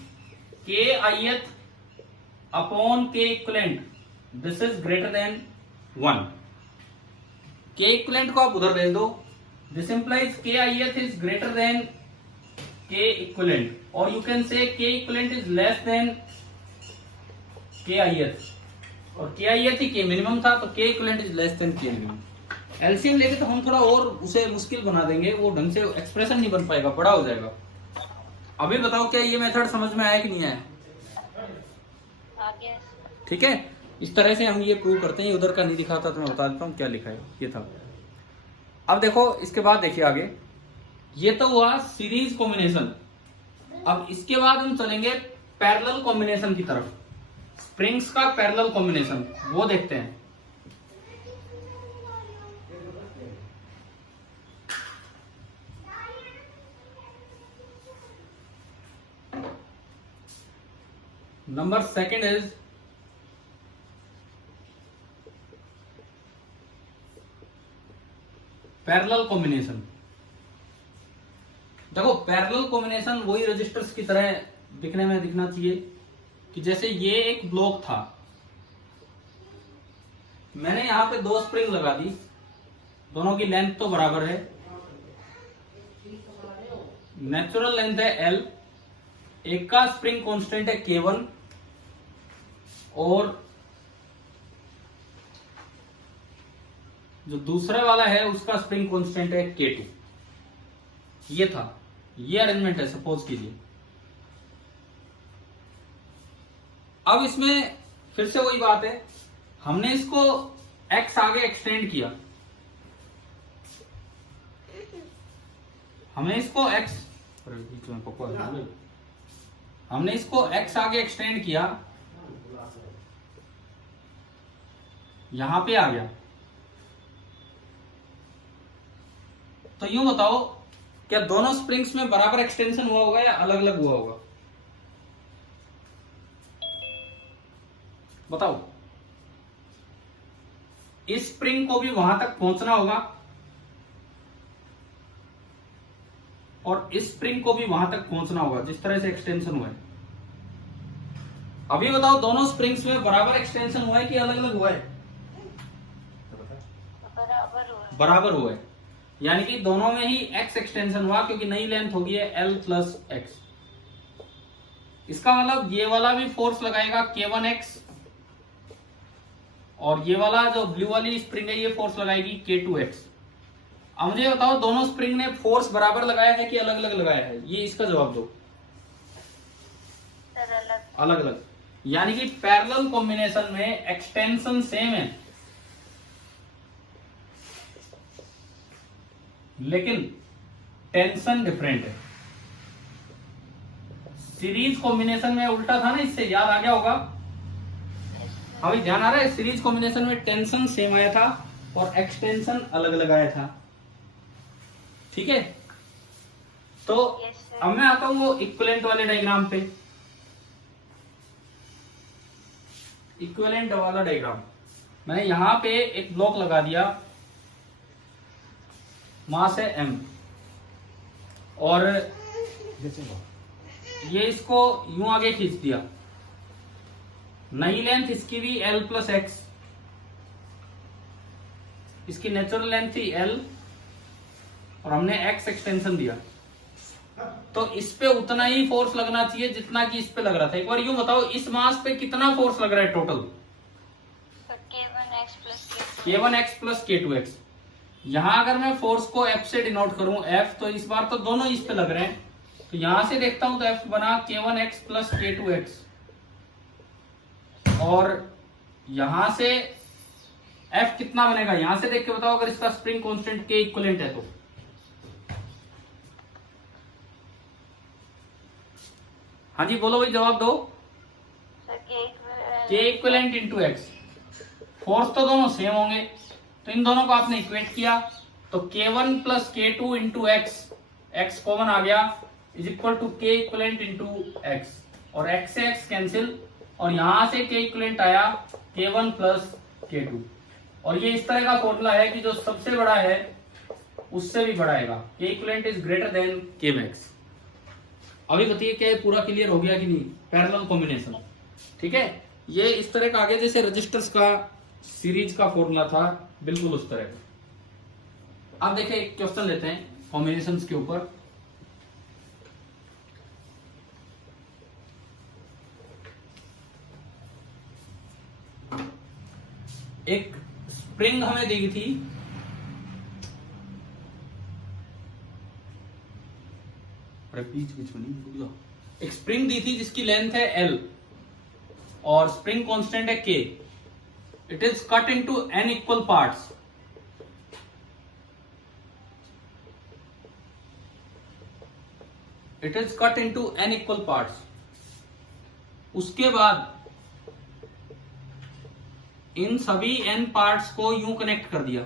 KIth upon K equivalent this is greater than 1। K equivalent को आप उधर भेज दो, this implies KIth is greater than K equivalent, और you can say K equivalent is less than KIth, और KIth ही K मिनिमम था, तो K equivalent is less than K minimum. LCM लेके तो हम थोड़ा और उसे मुश्किल बना देंगे, वो ढंग से एक्सप्रेशन नहीं बन पाएगा, बड़ा हो जाएगा। अभी बताओ क्या ये मेथड समझ में आया कि नहीं आया? ठीक है, इस तरह से हम ये प्रूव करते हैं। उधर का नहीं दिखा था तो मैं बता देता हूँ क्या लिखा है, ये था। अब देखो इसके बाद देखिए आगे, ये तो हुआ सीरीज कॉम्बिनेशन। अब इसके बाद हम चलेंगे पैरेलल कॉम्बिनेशन की तरफ, स्प्रिंग्स का पैरेलल कॉम्बिनेशन, वो देखते हैं। Number second is parallel combination. देखो पैरेलल कॉम्बिनेशन वही रजिस्टर्स की तरह दिखने में दिखना चाहिए कि जैसे ये एक ब्लॉक था, मैंने यहां पे 2 स्प्रिंग लगा दी, दोनों की लेंथ तो बराबर है, नेचुरल लेंथ है L, एक का स्प्रिंग कांस्टेंट है K1 और जो दूसरे वाला है उसका स्प्रिंग कांस्टेंट है K2। ये था, ये अरेंजमेंट है सपोज कीजिए। अब इसमें फिर से वही बात है, हमने इसको x आगे एक्सटेंड किया, हमने इसको x आगे एक्सटेंड किया, यहां पे आ गया। तो यूं बताओ क्या दोनों स्प्रिंग्स में बराबर एक्सटेंशन हुआ होगा या अलग अलग हुआ होगा? बताओ, इस स्प्रिंग को भी वहां तक पहुंचना होगा और इस स्प्रिंग को भी वहां तक पहुंचना होगा, जिस तरह से एक्सटेंशन हुआ है। अभी बताओ, दोनों स्प्रिंग्स में बराबर एक्सटेंशन हुआ है कि अलग अलग हुआ है? बराबर हुआ है। बराबर हुआ है, यानी कि दोनों में ही x एक्सटेंशन हुआ, क्योंकि नई लेंथ होगी है L प्लस एक्स। इसका मतलब ये वाला भी फोर्स लगाएगा K1x, और ये वाला जो ब्लू वाली स्प्रिंग है ये फोर्स लगाएगी K2x। अब मुझे बताओ, दोनों स्प्रिंग ने फोर्स बराबर लगाया है कि अलग अलग लगाया है? ये इसका जवाब दो। सर अलग अलग अलग, यानी कि पैरेलल कॉम्बिनेशन में एक्सटेंशन सेम है, लेकिन टेंशन डिफरेंट है। सीरीज कॉम्बिनेशन में उल्टा था ना, इससे याद आ गया होगा। अभी ध्यान आ रहा है, सीरीज कॉम्बिनेशन में टेंशन सेम आया था और एक्सटेंशन अलग अलग आया था। ठीक है, तो Yes, sir. अब मैं आता हूं वो इक्विवेलेंट वाले डायग्राम पे। इक्विवेलेंट वाला डायग्राम, मैंने यहां पे एक ब्लॉक लगा दिया, मास है m, और ये इसको यूं आगे खींच दिया। नई लेंथ इसकी भी L प्लस एक्स, इसकी नेचुरल लेंथ थी L और हमने x एक्सटेंशन दिया, तो इस पे उतना ही फोर्स लगना चाहिए जितना कि इस पे लग रहा था। एक बार यूं बताओ, इस मास पे कितना फोर्स लग रहा है total? K1x plus K1x plus K2x। यहां अगर मैं फोर्स को F से डिनोट करूं, F, तो इस बार तो दोनों इस पे लग रहे हैं, तो यहां से देखता हूं तो F बना K1x प्लस K2x, और यहां से F कितना बनेगा? यहां से देख के बताओ, अगर इसका स्प्रिंग कांस्टेंट K इक्विवेलेंट है तो। हाँ जी बोलो भाई, जवाब दो। Sir K equivalent into x, force तो दोनों सेम होंगे, तो इन दोनों को आपने इक्वेट किया, तो K1 plus K2 into x, x common आ गया, is equal to K equivalent into x, और x से x कैंसिल, और यहां से K इक्विवेलेंट आया K1 प्लस K2। और ये इस तरह का फॉर्मूला है कि जो सबसे बड़ा है उससे भी बड़ा आएगा, K equivalent is greater than K max. अभी बताइए, क्या ये पूरा क्लियर हो गया कि नहीं? पैरेलल कॉम्बिनेशन, ठीक है। ये इस तरह का आगे जैसे रजिस्टर्स का सीरीज का फॉर्मूला था, बिल्कुल उस तरह का। अब देखिए, एक क्वेश्चन लेते हैं कॉम्बिनेशंस के ऊपर। एक स्प्रिंग हमें दी गई थी, बीच बीच में नहीं, एक स्प्रिंग दी थी जिसकी लेंथ है L और स्प्रिंग कांस्टेंट है K। It is cut into n equal parts. It is cut into n equal parts. उसके बाद इन सभी n पार्ट्स को यूं कनेक्ट कर दिया।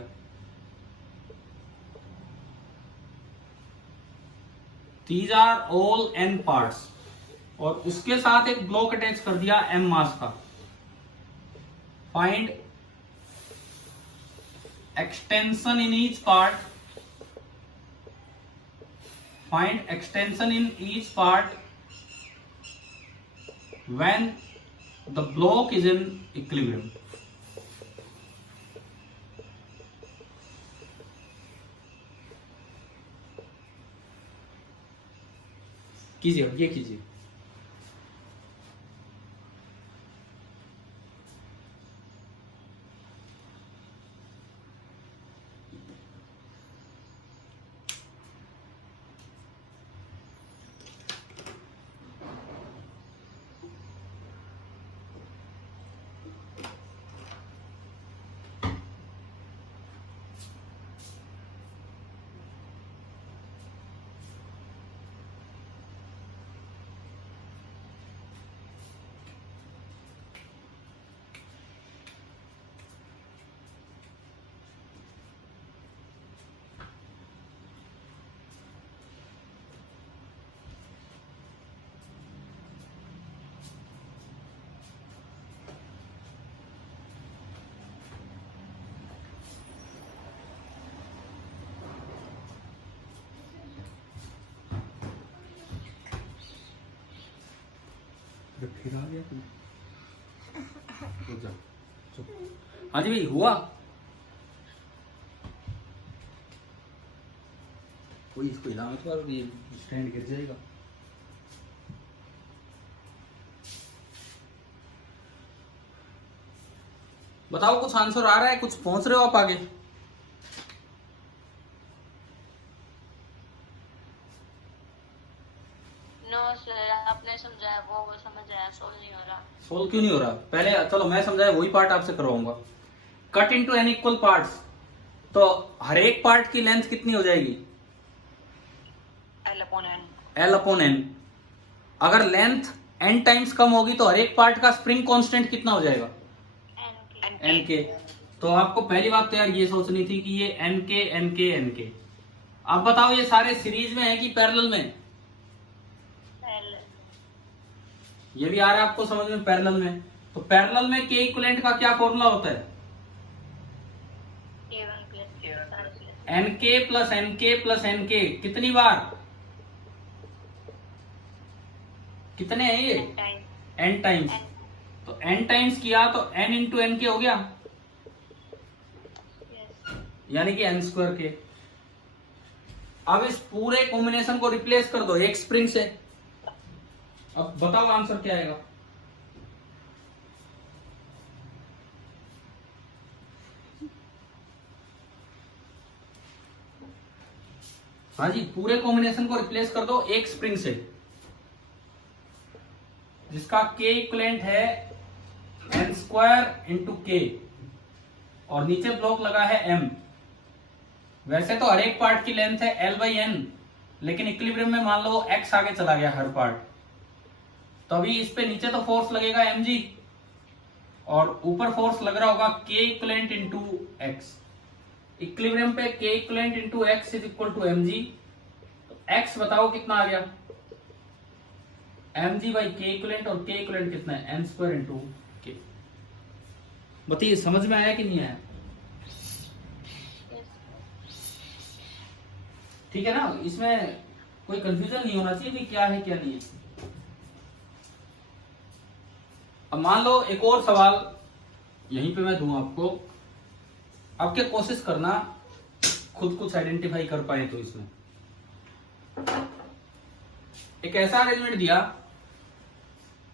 These are all n parts, और उसके साथ एक ब्लॉक अटैच कर दिया m मास का। Find extension in each part, find extension in each part when the block is in equilibrium। कीजिए, ये कीजिए। फिर आ गया तू। रुक जा, चुप। हाँ जी भाई, हुआ कोई इसको हिला मत करो, ये स्टैंड गिर जाएगा। बताओ कुछ आंसर आ रहा है, कुछ पहुंच रहे हो आप आगे? नो सर, आपने समझाया वो समझ आया, सोल्व नहीं हो रहा। सोल्व क्यों नहीं हो रहा? पहले चलो मैं समझाया वही पार्ट आपसे करवाऊंगा। Cut into n equal parts, तो हर एक पार्ट की लेंथ कितनी हो जाएगी? L upon n। अगर लेंथ n टाइम्स कम होगी तो हर एक पार्ट का स्प्रिंग कांस्टेंट कितना हो जाएगा? n के। तो आपको पहली बात तो यार ये सोचनी थी कि ये n के। अब बताओ ये सारे सीरीज में है कि पैरेलल में? ये भी आ रहा है आपको समझ में, पैरेलल में। तो पैरेलल में के इक्विवेलेंट का क्या फॉर्मूला होता है? nk plus nk plus nk। कितनी बार? कितने हैं ये? n times. तो n टाइम्स किया तो n इंटू एन के हो गया, यानी कि n स्क्वायर के। अब इस पूरे कॉम्बिनेशन को रिप्लेस कर दो एक स्प्रिंग से। अब बताओ आंसर क्या आएगा? हाँ जी, पूरे कॉम्बिनेशन को रिप्लेस कर दो एक स्प्रिंग से जिसका के इक्विवेलेंट है n स्क्वायर इंटू के, और नीचे ब्लॉक लगा है m। वैसे तो हर एक पार्ट की लेंथ है l बाई n, लेकिन इक्विलिब्रियम में मान लो x आगे चला गया हर पार्ट, तो अभी इस पे नीचे तो फोर्स लगेगा mg, और ऊपर फोर्स लग रहा होगा के इक्विवेलेंट इंटू एक्स। इक्विलिब्रियम पे K equivalent into x is equal to mg। तो x बताओ कितना आ गया? mg बाई के इक्विवेलेंट, और के इक्विवेलेंट कितना है? n स्क्वायर इंटू के। बताइए समझ में आया कि नहीं आया? ठीक है ना, इसमें कोई कंफ्यूजन नहीं होना चाहिए कि क्या है क्या नहीं है। अब मान लो एक और सवाल यहीं पे मैं दूं आपको, आपके कोशिश करना खुद कुछ आइडेंटिफाई कर पाए। तो इसमें एक ऐसा अरेंजमेंट दिया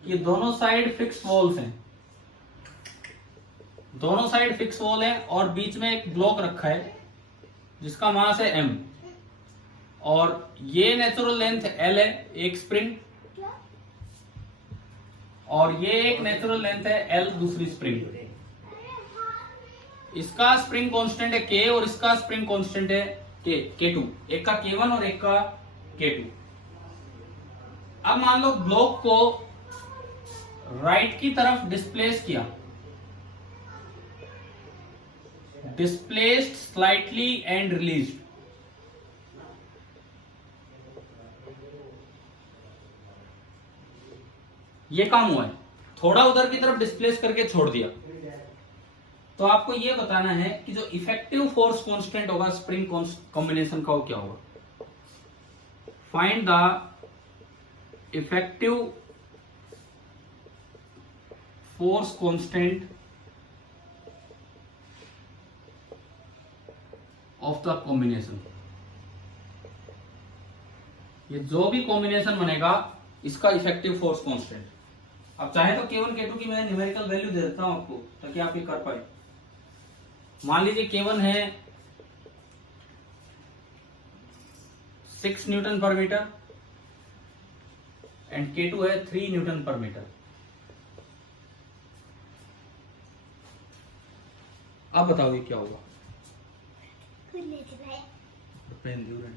कि दोनों साइड फिक्स वॉल्स हैं, दोनों साइड फिक्स वॉल है, और बीच में एक ब्लॉक रखा है जिसका मास है m, और ये नेचुरल लेंथ l है एक स्प्रिंग, और ये एक नेचुरल लेंथ है l दूसरी स्प्रिंग। इसका स्प्रिंग कांस्टेंट है k, और इसका स्प्रिंग कांस्टेंट है k2। एक का k1 और एक का k2। अब मान लो ब्लॉक को राइट की तरफ डिस्प्लेस किया, डिस्प्लेस्ड स्लाइटली एंड रिलीज्ड। ये काम हुआ है, थोड़ा उधर की तरफ डिस्प्लेस करके छोड़ दिया। तो आपको ये बताना है कि जो इफेक्टिव फोर्स कांस्टेंट होगा स्प्रिंग कॉम्बिनेशन का वो क्या होगा। Find the effective force constant of the combination. ये जो भी कॉम्बिनेशन बनेगा इसका इफेक्टिव फोर्स कांस्टेंट। अब चाहे तो K1 K2 की मैं न्यूमेरिकल वैल्यू दे देता हूं आपको ताकि आप ये कर पाए। मान लीजिए K1 है 6 न्यूटन पर मीटर एंड K2 है 3 न्यूटन पर मीटर। अब बताओ ये क्या होगा? पेन दो रे।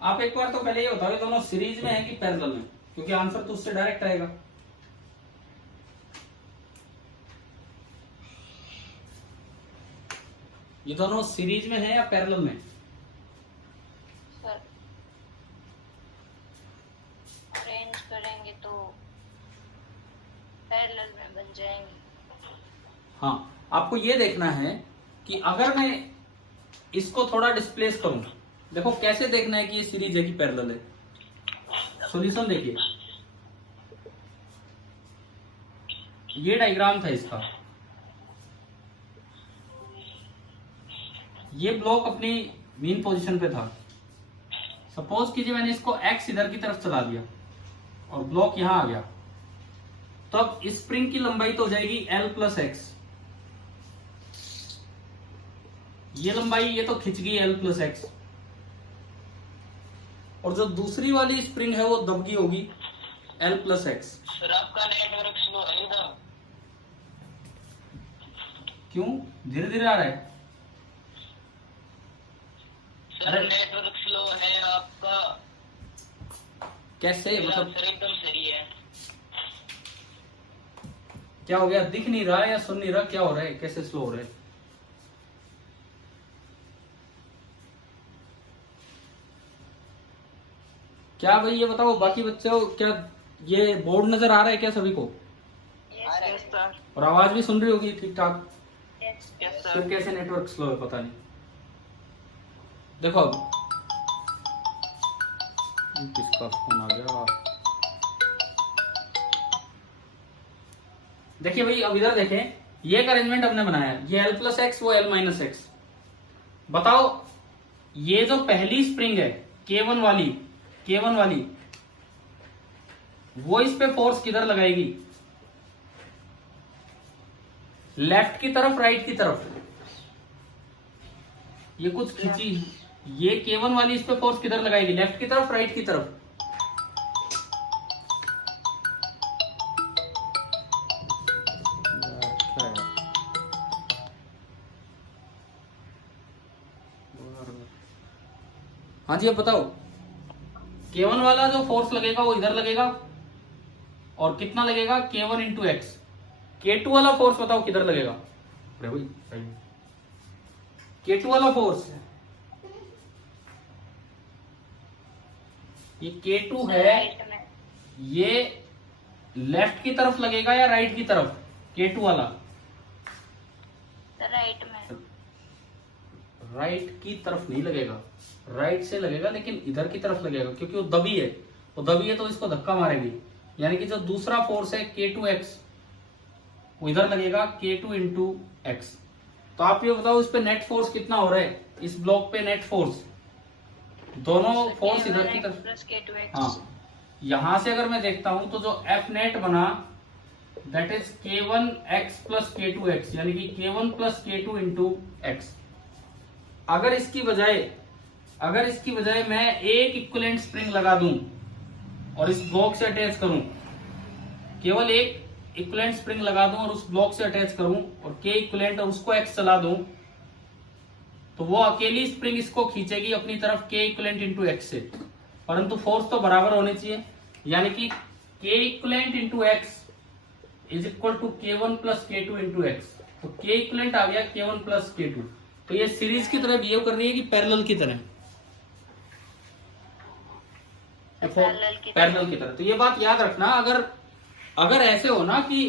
आप एक बार तो पहले ये बताओ दोनों सीरीज में है कि पैरेलल में, क्योंकि आंसर तो उससे डायरेक्ट आएगा। ये दोनों सीरीज में है या पैरेलल में? सर अरेंज करेंगे तो पैरेलल में बन जाएंगे। हाँ, आपको ये देखना है कि अगर मैं इसको थोड़ा डिस्प्लेस करूं, देखो कैसे देखना है कि ये सीरीज है कि पैरेलल है। सॉल्यूशन देखिए, ये डायग्राम था इसका, ये ब्लॉक अपनी मेन पोजीशन पे था। सपोज कीजिए मैंने इसको x इधर की तरफ चला दिया और ब्लॉक यहां आ गया, तब इस स्प्रिंग की लंबाई तो हो जाएगी L प्लस एक्स। ये लंबाई ये तो खिंच गई L प्लस एक्स, और जो दूसरी वाली स्प्रिंग है वो दब गई होगी L प्लस एक्स। सर आपका नेटवर्क स्लो है इधर। क्यों धीरे धीरे आ रहा है? सर नेटवर्क स्लो है आपका। कैसे मतलब सर एकदम सही है। क्या हो गया? दिख नहीं रहा है या सुन नहीं रहा? क्या हो रहा है? कैसे स्लो हो रहा है? क्या भाई ये बताओ, बाकी बच्चों क्या ये बोर्ड नजर आ रहा है क्या सभी को? Yes sir. और आवाज भी सुन रही होगी ठीक ठाक? यस फिर सर। कैसे नेटवर्क स्लो है पता नहीं। देखो अब किसका फोन आ गया? देखिए भाई, अब इधर देखें, ये एक अरेंजमेंट हमने बनाया, ये L प्लस एक्स, वो L माइनस एक्स। बताओ ये जो पहली स्प्रिंग है K1 वाली वो इस पे फोर्स किधर लगाएगी? लेफ्ट की तरफ, राइट की तरफ? ये कुछ खींची, ये K1 वाली इस पे फोर्स किधर लगाएगी? लेफ्ट की तरफ, राइट की तरफ? हाँ जी, अब बताओ, K1 वाला जो फोर्स लगेगा वो इधर लगेगा, और कितना लगेगा? K1 into x. K2 वाला फोर्स बताओ किधर लगेगा? अरे भाई K2 वाला फोर्स, ये K2 है, राइट में। ये लेफ्ट की तरफ लगेगा या राइट की तरफ? K2 वाला राइट में। राइट की तरफ नहीं लगेगा, राइट से लगेगा, लेकिन इधर की तरफ लगेगा क्योंकि वो दबी है। वो दबी है तो इसको धक्का मारेगी, यानी कि जो दूसरा फोर्स है K2x वो इधर लगेगा, K2 इंटू एक्स। तो आप ये बताओ इस पे नेट फोर्स कितना हो रहा है? इस ब्लॉक पे नेट फोर्स, दोनों फोर्स इधर की तरफ। Plus K2x। हाँ, यहां से अगर मैं देखता हूं तो जो F नेट बना that is K1x plus K2x, यानी कि K1 plus K2 into x. अगर इसकी बजाय मैं एक इक्विवेलेंट स्प्रिंग लगा दूं और इस ब्लॉक से अटैच करूं, केवल एक इक्विवेलेंट स्प्रिंग लगा दूं और उस ब्लॉक से अटैच करूं और K इक्विवेलेंट और उसको X चला दूं, तो वो अकेली स्प्रिंग इसको खींचेगी अपनी तरफ K इक्विवेलेंट इंटू एक्स से, परंतु फोर्स तो बराबर होने चाहिए, यानी कि K equivalent into x is equal to K1 plus K2 into x. तो K इक्विवेलेंट आ गया K1 प्लस K2। तो ये सीरीज की तरह बिहेव कर रही है कि पैरेलल की तरह? पैरेलल की तरह। तो ये बात याद रखना, अगर ऐसे हो ना कि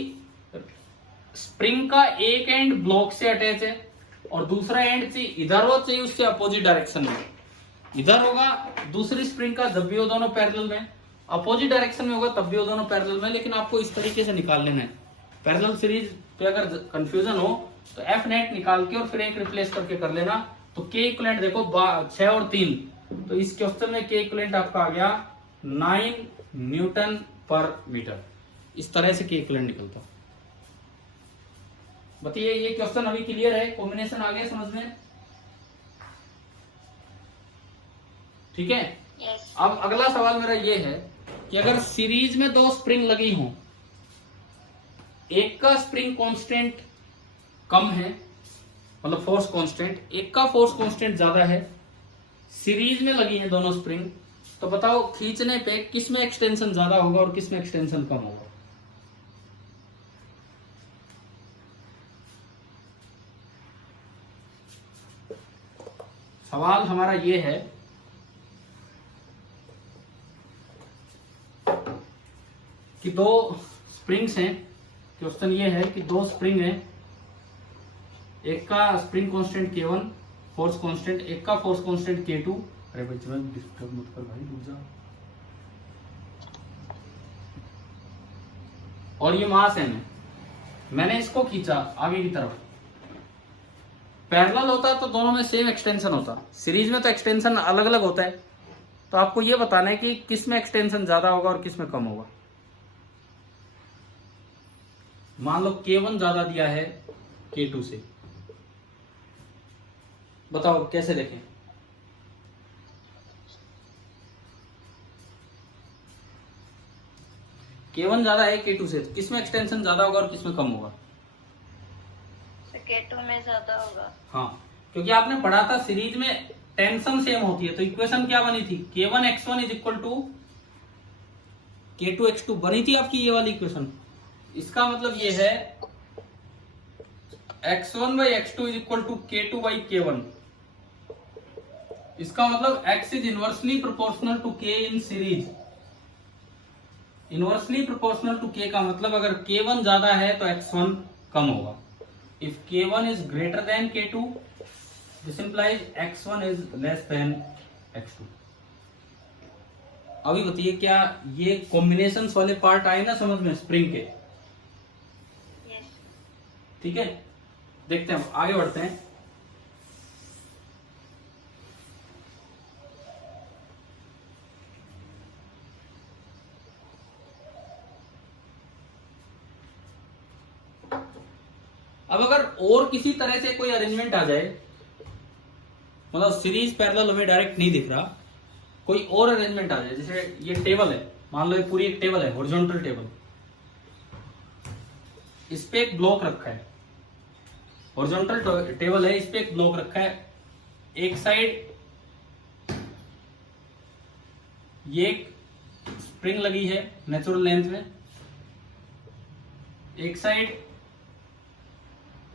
स्प्रिंग का एक एंड ब्लॉक से अटैच है और दूसरा एंड चाहिए इधर हो, चाहिए उससे अपोजिट डायरेक्शन में, इधर होगा दूसरी स्प्रिंग का, जब भी हो दोनों पैरेलल में, अपोजिट डायरेक्शन में होगा तब भी हो दोनों पैरेलल में, लेकिन आपको इस तरीके से निकाल लेना है। पैरेलल सीरीज पे अगर कंफ्यूजन हो तो F नेट निकाल के और फिर एक रिप्लेस करके कर लेना। तो K इक्विवेलेंट देखो 6 और 3, तो इस क्वेश्चन में K इक्विवेलेंट आपका आ गया 9 न्यूटन पर मीटर। इस तरह से K इक्विवेलेंट निकलता। बताइए ये क्वेश्चन अभी क्लियर है? कॉम्बिनेशन आ गया समझ में? ठीक है। यस। अब अगला सवाल मेरा ये है कि अगर सीरीज में दो स्प्रिंग लगी हों, एक का स्प्रिंग कांस्टेंट कम है, मतलब फोर्स कांस्टेंट, एक का फोर्स कांस्टेंट ज्यादा है, सीरीज में लगी है दोनों स्प्रिंग, तो बताओ खींचने पे किस में एक्सटेंशन ज्यादा होगा और किस में एक्सटेंशन कम होगा? सवाल हमारा ये है कि दो स्प्रिंग्स हैं, क्वेश्चन ये है कि दो स्प्रिंग है, एक का spring constant K1 force constant, एक का फोर्स कांस्टेंट K2। अरे भाई जरा डिस्टर्ब मत कर भाई, रुक जा। और ये मास है, मैंने इसको खींचा आगे की तरफ। पैरेलल होता तो दोनों में सेम एक्सटेंशन होता, सीरीज में तो एक्सटेंशन अलग अलग होता है। तो आपको ये बताना है कि किस में एक्सटेंशन ज्यादा होगा और किस में कम होगा। मान लो K1 ज्यादा दिया है K2 से, बताओ कैसे देखें। K1 ज्यादा है K2 से, तो किस में एक्सटेंशन ज्यादा होगा और किस में कम होगा? K2 में ज्यादा होगा। हाँ, क्योंकि आपने पढ़ा था सीरीज में टेंशन सेम होती है। तो इक्वेशन क्या बनी थी? K1x1 is equal to K2x2 बनी थी आपकी ये वाली इक्वेशन। इसका मतलब ये है x1 by x2 is equal to K2 by K1। इसका मतलब x is inversely proportional to K in series. Inversely proportional to K का मतलब अगर K1 ज्यादा है तो x1 कम होगा। If K1 is greater than K2, this implies x1 is less than x2। अभी बताइए क्या ये कॉम्बिनेशंस वाले पार्ट आए ना समझ में स्प्रिंग के? Yes। ठीक है, देखते हैं, आगे बढ़ते हैं। अब अगर और किसी तरह से कोई अरेंजमेंट आ जाए, मतलब सीरीज पैरेलल हमें डायरेक्ट नहीं दिख रहा, कोई और अरेंजमेंट आ जाए, जैसे ये टेबल है, मान लो ये पूरी एक टेबल है, हॉरिजॉन्टल टेबल, इस पे एक ब्लॉक रखा है, हॉरिजॉन्टल टेबल है, इस पे एक ब्लॉक रखा है, एक साइड ये एक स्प्रिंग लगी है नेचुरल लेंथ में, एक साइड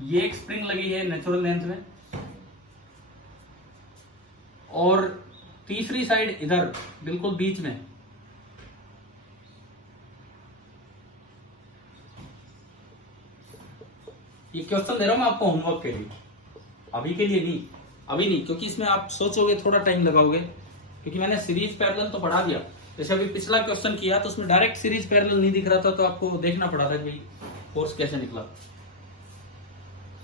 ये एक स्प्रिंग लगी है नेचुरल लेंथ में, और तीसरी साइड इधर बिल्कुल बीच में। ये क्वेश्चन दे रहा हूं मैं आपको होमवर्क के लिए, अभी के लिए नहीं, अभी नहीं, क्योंकि इसमें आप सोचोगे थोड़ा टाइम लगाओगे, क्योंकि मैंने सीरीज पैरेलल तो पढ़ा दिया। जैसे अभी पिछला क्वेश्चन किया तो उसमें डायरेक्ट सीरीज पैरेलल नहीं दिख रहा था, तो आपको देखना पड़ा था कि फोर्स कैसे निकला।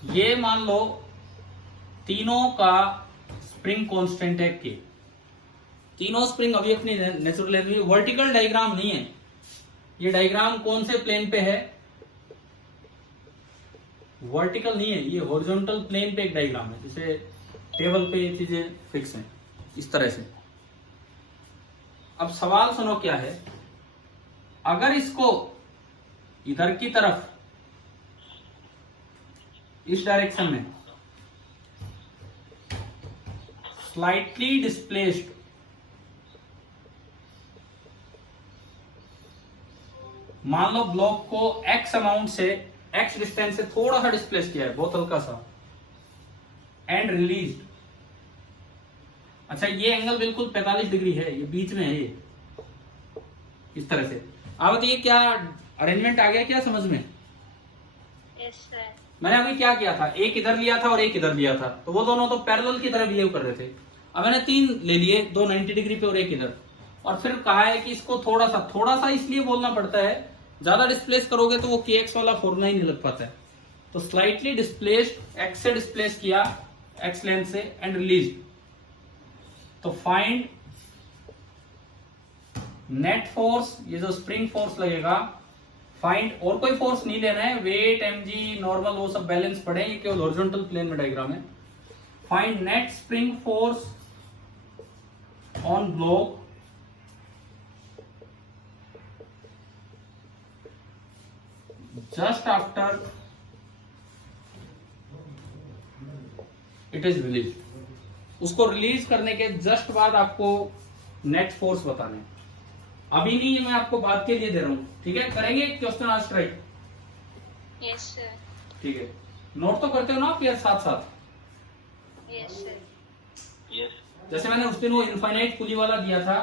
ये मान लो तीनों का स्प्रिंग कांस्टेंट है K, तीनों स्प्रिंग अभी अपनी नेचुरल लेंथ में। वर्टिकल डायग्राम नहीं है, ये डायग्राम कौन से प्लेन पे है? वर्टिकल नहीं है, ये हॉरिजॉन्टल प्लेन पे एक डायग्राम है। जैसे टेबल पे ये चीजें फिक्स हैं इस तरह से। अब सवाल सुनो क्या है, अगर इसको इधर की तरफ इस डायरेक्शन में स्लाइटली डिस्प्लेस्ड, मान लो ब्लॉक को x अमाउंट से, x डिस्टेंस से थोड़ा सा डिस्प्लेस किया है, बहुत हल्का सा, एंड रिलीज्ड। अच्छा, ये एंगल बिल्कुल 45 डिग्री है, ये बीच में है, ये इस तरह से। आप बताइए क्या अरेंजमेंट आ गया क्या समझ में? Yes sir। मैंने अभी क्या किया था, एक इधर लिया था और एक इधर लिया था, तो वो दोनों तो पैरेलल की तरह बिहेव कर रहे थे। अब मैंने तीन ले लिए, दो 90 डिग्री पे और एक इधर, और फिर कहा है कि इसको थोड़ा सा इसलिए बोलना पड़ता है, ज्यादा डिस्प्लेस करोगे तो वो kx वाला फॉर्मूला ही नहीं लग पाता है। तो स्लाइटली डिस्प्लेस्ड, x से डिस्प्लेस किया, x लेंथ से, एंड रिलीज। तो फाइंड नेट फोर्स, ये जो स्प्रिंग फोर्स लगेगा, फाइंड, और कोई फोर्स नहीं लेना है, वेट, mg, नॉर्मल, वो सब बैलेंस पड़े, ये केवल हॉरिजॉन्टल प्लेन में डायग्राम है। Find net spring force on block just after it is release. उसको रिलीज करने के जस्ट बाद आपको नेट फोर्स बताने, अभी नहीं, मैं आपको बात के लिए दे रहा हूं, ठीक है? करेंगे क्वेश्चन आज ट्राई? Yes sir। ठीक है, नोट तो करते हो ना आप यार साथ साथ? Yes sir। यस। जैसे मैंने उस दिन वो इनफाइनाइट पुली वाला दिया था,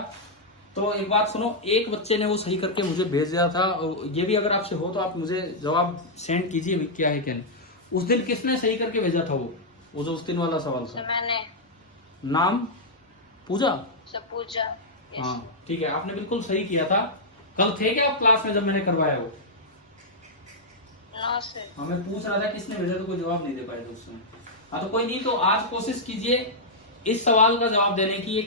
तो एक बात सुनो, एक बच्चे ने वो सही करके मुझे भेज दिया था, ये भी अगर आपसे हो तो आप मुझे जवाब सेंड कीजिए क्या है क्या नहीं। उस दिन किसने सही करके भेजा था वो जो उस दिन वाला सवाल तो था? मैंने नाम पूजा? सब पूछा। Yes. हाँ ठीक है, आपने बिल्कुल सही किया था। कल थे क्या आप क्लास में जब मैंने करवाया वो? No sir. हाँ मैं पूछ रहा था किसने भेजा, तो कोई जवाब नहीं दे पाए थे उस समय। हाँ तो कोई नहीं, तो आज कोशिश कीजिए इस सवाल का जवाब देने की। ये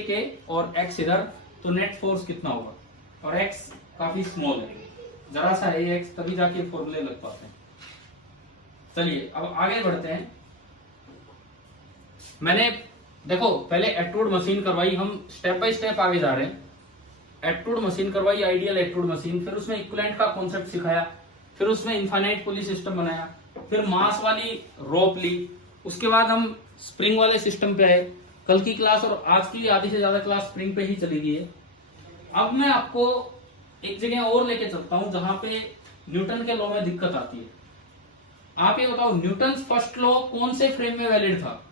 के और एक्स इधर, तो नेट फोर्स कितना होगा? और एक्स काफी स्मॉल है, जरा सा है एक्स, तभी जाके फॉर्मूले लग पाते हैं। चलिए अब आगे बढ़ते हैं। मैंने देखो पहले एक्सट्रूड मशीन करवाई, हम स्टेप बाय स्टेप आगे जा रहे हैं। एक्सट्रूड मशीन करवाई, आइडियल एक्सट्रूड मशीन, फिर उसमें इक्विवेलेंट का कॉन्सेप्ट सिखाया, फिर उसमें इनफाइनाइट पुली सिस्टम बनाया, फिर मास वाली रोप ली, उसके बाद हम स्प्रिंग वाले सिस्टम पे आए। कल की क्लास और आज की आधी से ज्यादा क्लास स्प्रिंग पे ही चली गई है। अब मैं आपको एक जगह और लेके चलता हूं जहां पे न्यूटन के लॉ में दिक्कत आती है। आप ये बताओ, न्यूटन फर्स्ट लॉ कौन से फ्रेम में वैलिड था?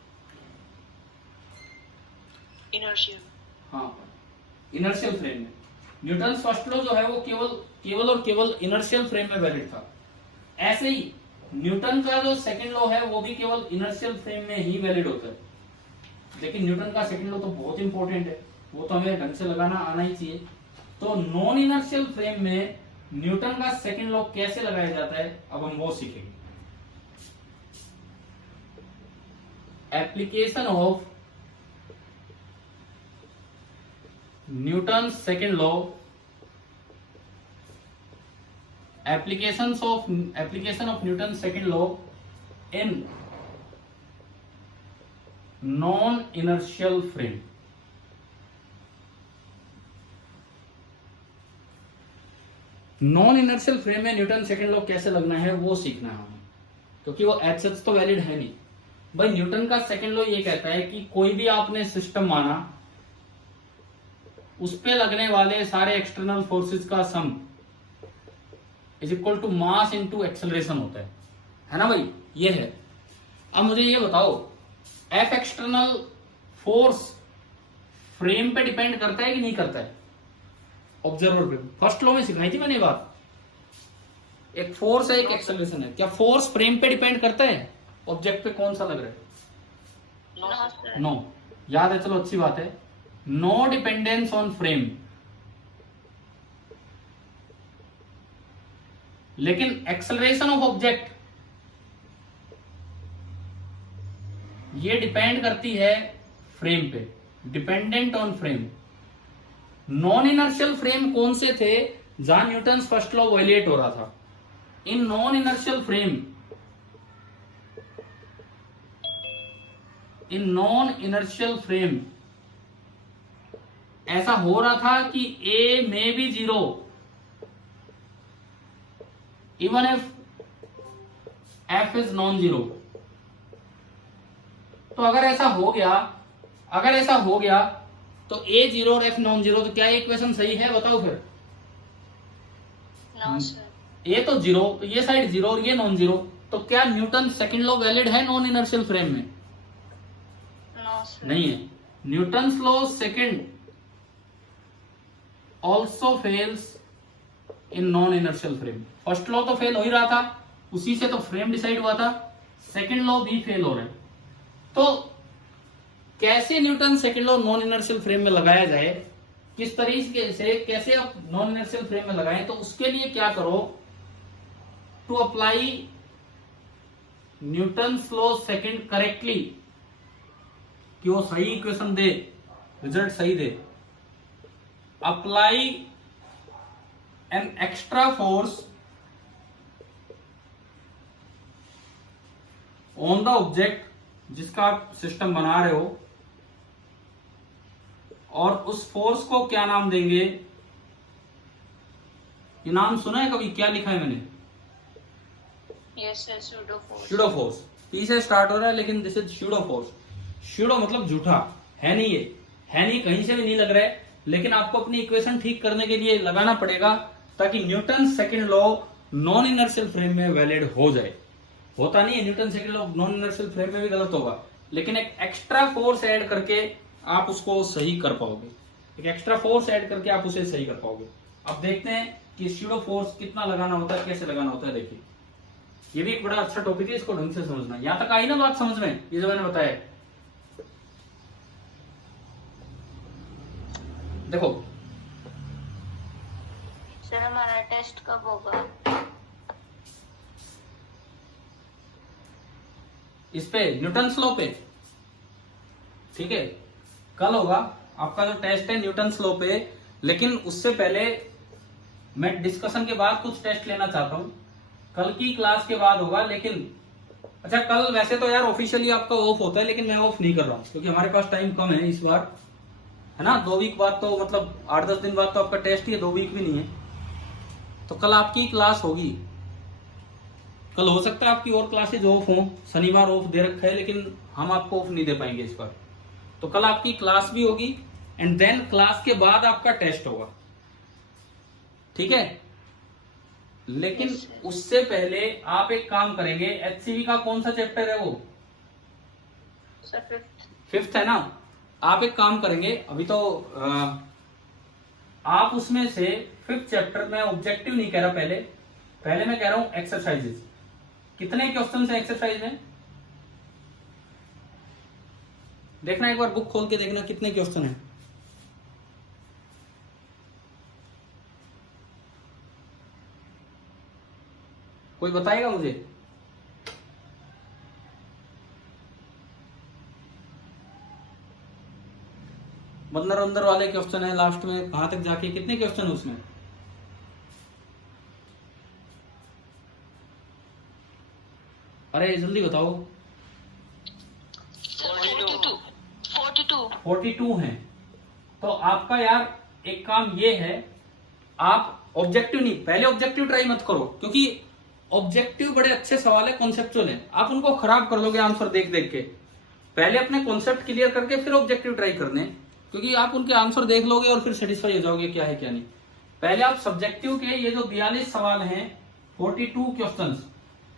इनर्शियल। हाँ, इनर्शियल फ्रेम में। न्यूटन फर्स्ट लॉ जो है वो केवल और केवल इनर्शियल फ्रेम में वैलिड था। ऐसे ही न्यूटन का जो सेकंड लॉ है वो भी केवल इनर्शियल फ्रेम में ही वैलिड होता है। लेकिन न्यूटन का सेकंड लॉ तो बहुत इंपॉर्टेंट है, वो तो हमें ढंग से लगाना आना ही चाहिए। तो नॉन इनर्शियल फ्रेम में न्यूटन का सेकंड लॉ कैसे लगाया जाता है, अब हम वो सीखेंगे। Application of Newton's second law, application of Newton's second law in non-inertial frame। Non inertial frame में न्यूटन सेकंड लॉ कैसे लगना है वो सीखना है हमें, क्योंकि वो एच तो वैलिड है नहीं। भाई न्यूटन का सेकंड लॉ ये कहता है कि कोई भी आपने सिस्टम माना, उस पे लगने वाले सारे एक्सटर्नल फोर्सेस का sum is equal to mass into acceleration होता है ना भाई, ये है। अब मुझे ये बताओ, एफ एक्सटर्नल फोर्स फ्रेम पे डिपेंड करता है कि नहीं करता है? ऑब्जर्वर पे फर्स्ट लॉ में सिखाई थी मैंने बात। एक फोर्स है, एक एक्सेलरेशन है, क्या फोर्स फ्रेम पे डिपेंड करता है? ऑब्जेक्ट पे कौन सा लग रहा है? नो। याद है, चलो अच्छी बात है। No dependence on frame. लेकिन एक्सेलरेशन ऑफ ऑब्जेक्ट ये डिपेंड करती है फ्रेम पे, dependent on frame. Non inertial frame कौन से थे जहां न्यूटन फर्स्ट लॉ वायलेट हो रहा था? In non inertial frame, in non inertial frame ऐसा हो रहा था कि a may be zero even if f is non zero. तो अगर ऐसा हो गया तो ए जीरो और एफ नॉन जीरो, तो क्या इक्वेशन सही है? बताओ फिर। No sir. ए तो जीरो, तो ये साइड जीरो और ये नॉन जीरो, तो क्या न्यूटन सेकंड लॉ वैलिड है नॉन इनर्शियल फ्रेम में? No sir. नहीं है। Newton law second also fails in non-inertial frame। First law तो फेल हो ही रहा था, उसी से तो फ्रेम डिसाइड हुआ था, सेकंड लॉ भी फेल हो रहा है। तो कैसे Newton second law non inertial frame में लगाया जाए, किस तरीके से कैसे आप नॉन इनर्शियल फ्रेम में लगाएं? तो उसके लिए क्या करो, to apply Newton law second correctly, कि वो सही इक्वेशन दे, रिजल्ट सही दे। Apply an extra force on the object जिसका आप सिस्टम बना रहे हो, और उस फोर्स को क्या नाम देंगे? ये नाम सुना है कभी? क्या लिखा है मैंने? Yes sir, pseudo force. Pseudo force, P से स्टार्ट हो रहा है, लेकिन this is pseudo force. Pseudo मतलब झूठा, है नहीं, ये है नहीं, कहीं से भी नहीं लग रहा है, लेकिन आपको अपनी इक्वेशन ठीक करने के लिए लगाना पड़ेगा, ताकि Newton second law non inertial frame में वैलिड हो जाए। होता नहीं है, Newton second law non inertial frame में भी गलत होगा, लेकिन एक एक्स्ट्रा फोर्स ऐड करके आप उसको सही कर पाओगे। एक एक्स्ट्रा फोर्स ऐड करके आप उसे सही कर पाओगे। अब देखते हैं कि स्यूडो फोर्स कितना लगाना होता है, कैसे लगाना होता है। देखिए ये भी एक बड़ा अच्छा टॉपिक है, इसको ढंग से समझना। यहां तक आई ना बात समझ में, ये जो मैंने बताया। देखो सर हमारा टेस्ट कब होगा? इस पे न्यूटन लॉ पे, ठीक है, कल होगा आपका जो टेस्ट है न्यूटन लॉ पे। लेकिन उससे पहले मैं डिस्कशन के बाद कुछ टेस्ट लेना चाहता हूं, कल की क्लास के बाद होगा। लेकिन अच्छा, कल वैसे तो यार ऑफिशियली आपका ऑफ होता है, लेकिन मैं ऑफ नहीं कर रहा हूं क्योंकि हमारे पास टाइम कम है इस बार, है ना। 2 वीक बाद तो मतलब 8-10 दिन बाद तो आपका टेस्ट ही है, 2 वीक भी नहीं है। तो कल आपकी क्लास होगी। कल हो सकता है आपकी और क्लासेज ऑफ हो, शनिवार ऑफ दे रखा है, लेकिन हम आपको ऑफ नहीं दे पाएंगे इस बार। तो कल आपकी क्लास भी होगी एंड देन क्लास के बाद आपका टेस्ट होगा, ठीक है। लेकिन उससे पहले आप एक काम करेंगे, एचसीवी का कौन सा चैप्टर है वो? सर 5th है ना। आप एक काम करेंगे, अभी तो आप उसमें से 5th चैप्टर में ऑब्जेक्टिव नहीं कह रहा, पहले मैं कह रहा हूं एक्सरसाइजेस। कितने क्वेश्चन है एक्सरसाइज में? देखना एक बार बुक खोल के देखना कितने क्वेश्चन है। कोई बताएगा मुझे? अंदर वाले क्वेश्चन है लास्ट में, कहां तक जाके कितने क्वेश्चन है उसमें? अरे जल्दी बताओ। 42 हैं। तो आपका यार एक काम ये है, आप ऑब्जेक्टिव नहीं, पहले ऑब्जेक्टिव ट्राई मत करो, क्योंकि ऑब्जेक्टिव बड़े अच्छे सवाल है, कॉन्सेप्चुअल है, आप उनको खराब कर लोगे आंसर देख देख के। पहले अपने कॉन्सेप्ट क्लियर करके फिर ऑब्जेक्टिव ट्राई करने, क्योंकि आप उनके आंसर देख लोगे और फिर सेटिस्फाई हो जाओगे क्या है क्या नहीं। पहले आप सब्जेक्टिव के ये जो 42 सवाल हैं, 42 क्वेश्चंस,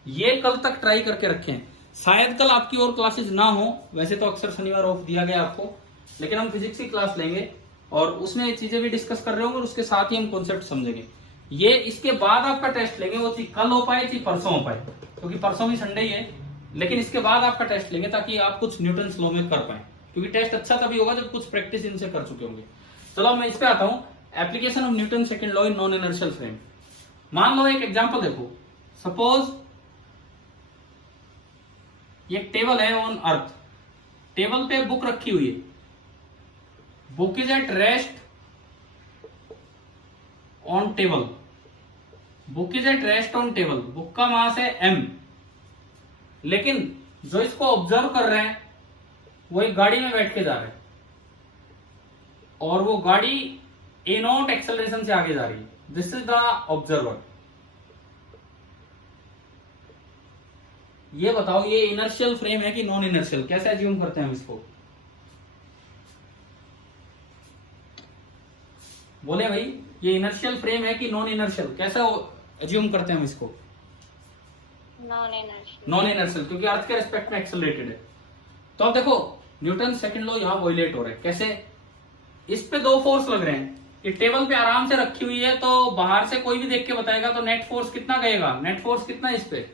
ये कल तक ट्राई करके रखें। शायद कल आपकी और क्लासेस ना हो, वैसे तो अक्सर शनिवार ऑफ दिया गया आपको, लेकिन हम फिजिक्स की क्लास लेंगे और उसमें चीजें भी डिस्कस कर रहे होंगे और उसके साथ ही हम कॉन्सेप्ट समझेंगे। ये इसके बाद आपका टेस्ट लेंगे, वो चीज कल हो पाए चाहे परसों हो पाए, क्योंकि परसों भी संडे ही है। लेकिन इसके बाद आपका टेस्ट लेंगे ताकि आप कुछ न्यूटन लॉ में कर पाए, क्योंकि टेस्ट अच्छा तभी होगा जब कुछ प्रैक्टिस इनसे कर चुके होंगे। चलो मैं इस पे आता हूं, application of Newton second law in non inertial frame. मान लो एक एग्जांपल देखो, सपोज ये टेबल है ऑन अर्थ, टेबल पे बुक रखी हुई है, book is at rest on table, book is at rest on table, book का मास है m, लेकिन जो इसको ऑब्जर्व कर रहे हैं वो एक गाड़ी में बैठ के जा रहे हैं और वो गाड़ी a0 एक्सेलरेशन से आगे जा रही है। This is the observer. ये बताओ ये इनर्शियल फ्रेम है कि नॉन इनर्शियल, कैसे एज्यूम करते हैं हम इसको? बोले भाई, ये इनर्शियल फ्रेम है कि नॉन इनर्शियल, कैसा एज्यूम करते हैं हम इसको? नॉन इनर्शियल, क्योंकि अर्थ के रिस्पेक्ट में एक्सेलरेटेड है। तो अब देखो न्यूटन सेकंड लॉ यहां वायलेट हो रहा है। कैसे? इस पे 2 फोर्स लग रहे हैं, ये टेबल पे आराम से रखी हुई है, तो बाहर से कोई भी देख के बताएगा तो नेट फोर्स कितना गएगा? नेट फोर्स कितना है इस पे?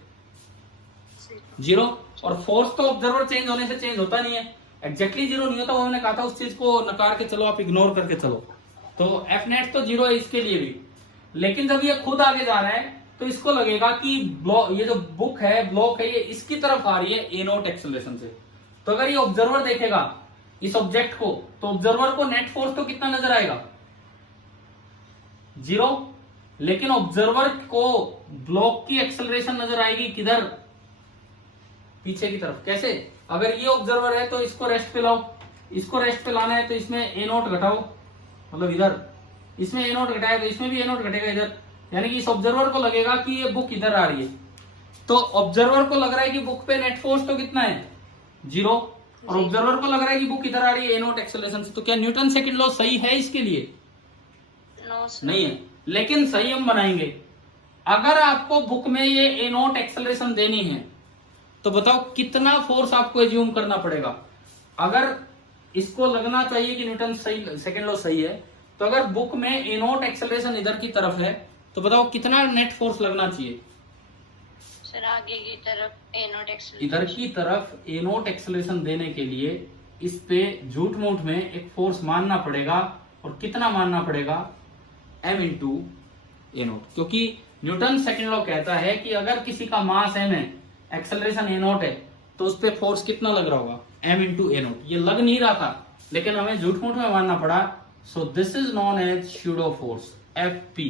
0। और फोर्स तो ऑब्जर्वर चेंज होने से चेंज होता नहीं है, एग्जैक्टली 0 नहीं होता। वो मैंने कहा था उस चीज को नकार के चलो, आप इग्नोर करके चलो, तो एफ नेट तो 0 है इसके लिए भी। लेकिन जब ये खुद आगे जा रहा है तो इसको लगेगा कि ये जो बुक है, ब्लॉक है, ये इसकी तरफ आ रही है a0 एक्सेलरेशन से। तो अगर ये ऑब्जर्वर देखेगा इस ऑब्जेक्ट को, तो ऑब्जर्वर को नेट फोर्स तो कितना नजर आएगा? 0। लेकिन ऑब्जर्वर को ब्लॉक की एक्सेलरेशन नजर आएगी किधर? पीछे की तरफ। कैसे? अगर ये ऑब्जर्वर है तो इसको रेस्ट पे लाओ, इसको रेस्ट पे लाना है तो इसमें a0 घटाओ, मतलब इधर, इसमें a0 घटाया तो इसमें भी a0 घटेगा इधर, यानी कि इस ऑब्जर्वर को लगेगा कि ये बुक इधर आ रही है। तो ऑब्जर्वर को लग रहा है कि बुक पे नेट फोर्स तो कितना है? 0। और ऑब्जर्वर को लग रहा है कि बुक इधर आ रही है a0 एक्सेलरेशन से। तो क्या न्यूटन सेकंड लॉ सही है इसके लिए? नहीं है, लेकिन सही हम बनाएंगे। अगर आपको बुक में ये a0 एक्सेलरेशन देनी है तो बताओ कितना फोर्स आपको एज्यूम करना पड़ेगा? अगर इसको लगना चाहिए कि न्यूटन सही सेकंड लॉ सही है। तो अगर बुक में ए नॉट एक्सेलरेशन इधर की तरफ है तो बताओ कितना नेट फोर्स लगना चाहिए? सर आगे की तरफ ए नॉट एक्सेलरेशन, इधर की तरफ ए नॉट एक्सेलरेशन देने के लिए इस पे झूठ मूठ में एक फोर्स मानना पड़ेगा, और कितना मानना पड़ेगा? m इंटू ए नॉट, क्योंकि न्यूटन सेकंड लॉ कहता है कि अगर किसी का मास m है, एक्सेलरेशन ए नॉट है, तो उस पे फोर्स कितना लग रहा होगा? m into A not. ये लग नहीं रहा था लेकिन हमें झूठ मूठ में मानना पड़ा। So this is known as pseudo force Fp।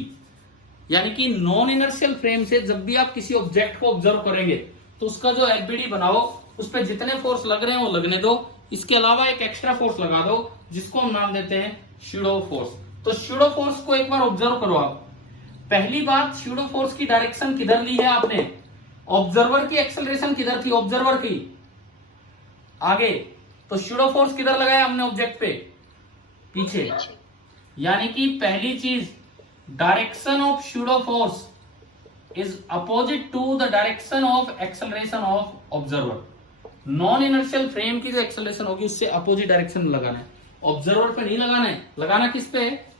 यानी कि नॉन इनर्शियल फ्रेम से जब भी आप किसी ऑब्जेक्ट को ऑब्जर्व करेंगे तो उसका जो FBD बनाओ, उस पे जितने फोर्स लग रहे हैं वो लगने दो, इसके अलावा एक एक्स्ट्रा फोर्स लगा दो जिसको हम नाम देते हैं स्यूडो फोर्स। तो स्यूडो फोर्स को एक बार ऑब्जर्व करो आप। पहली बात, स्यूडो फोर्स की डायरेक्शन किधर ली है आपने? ऑब्जर्वर की एक्सेलरेशन किधर थी? ऑब्जर्वर की आगे। तो स्यूडो फोर्स किधर लगाया हमने? ऑब्जेक्ट पे पीछे। यानी कि पहली चीज, direction of pseudo force is opposite to the direction of acceleration of observer. Non inertial frame की जो एक्सेलरेशन होगी उससे अपोजिट डायरेक्शन में लगाना है, ऑब्जर्वर पे नहीं लगाना है। लगाना किस पे है?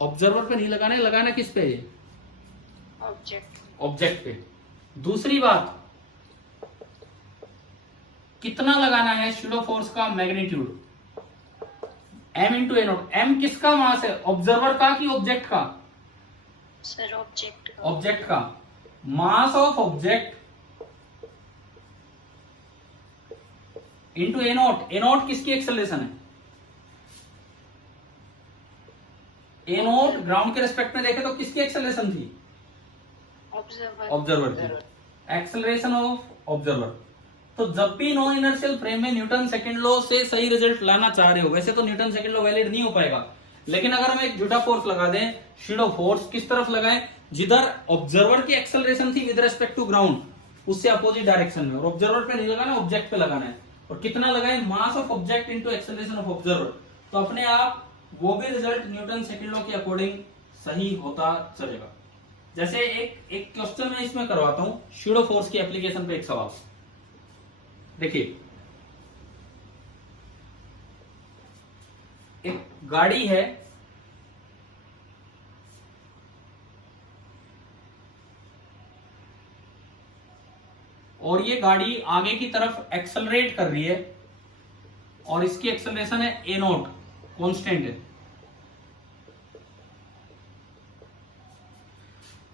ऑब्जर्वर पे नहीं लगाना है, लगाना किस पे है? ऑब्जेक्ट पे। दूसरी बात, कितना लगाना है स्यूडो फोर्स का magnitude? m into A not. m किसका मास है? ऑब्जर्वर का कि ऑब्जेक्ट का? सर ऑब्जेक्ट ऑब्जेक्ट का। Mass of object into A not. A not किसकी एक्सेलरेशन है? ए नॉट ग्राउंड के रेस्पेक्ट में देखे तो किसकी एक्सेलरेशन थी? ऑब्जर्वर की। Acceleration of observer. तो जब भी नॉन इनर्शियल फ्रेम में न्यूटन सेकंड लॉ से सही रिजल्ट लाना चाह रहे हो, वैसे तो न्यूटन सेकंड लॉ वैलिड नहीं हो पाएगा, लेकिन अगर हम एक झूठा फोर्स लगा दें, स्यूडो फोर्स, किस तरफ लगाएं? जिधर ऑब्जर्वर की एक्सेलरेशन थी विद रिस्पेक्ट टू ग्राउंड, उससे अपोजिट डायरेक्शन में। और ऑब्जर्वर पे नहीं लगाना, ऑब्जेक्ट पे लगाना है। और कितना लगाएं? Mass of object into acceleration of observer. तो अपने आप वो भी रिजल्ट न्यूटन सेकंड लॉ के अकॉर्डिंग सही होता चलेगा। जैसे एक क्वेश्चन मैं इसमें करवाता हूं, स्यूडो फोर्स की एप्लीकेशन पे एक सवाल। देखिए, एक गाड़ी है, और ये गाड़ी आगे की तरफ एक्सेलरेट कर रही है, और इसकी एक्सेलरेशन है ए नॉट, कांस्टेंट है।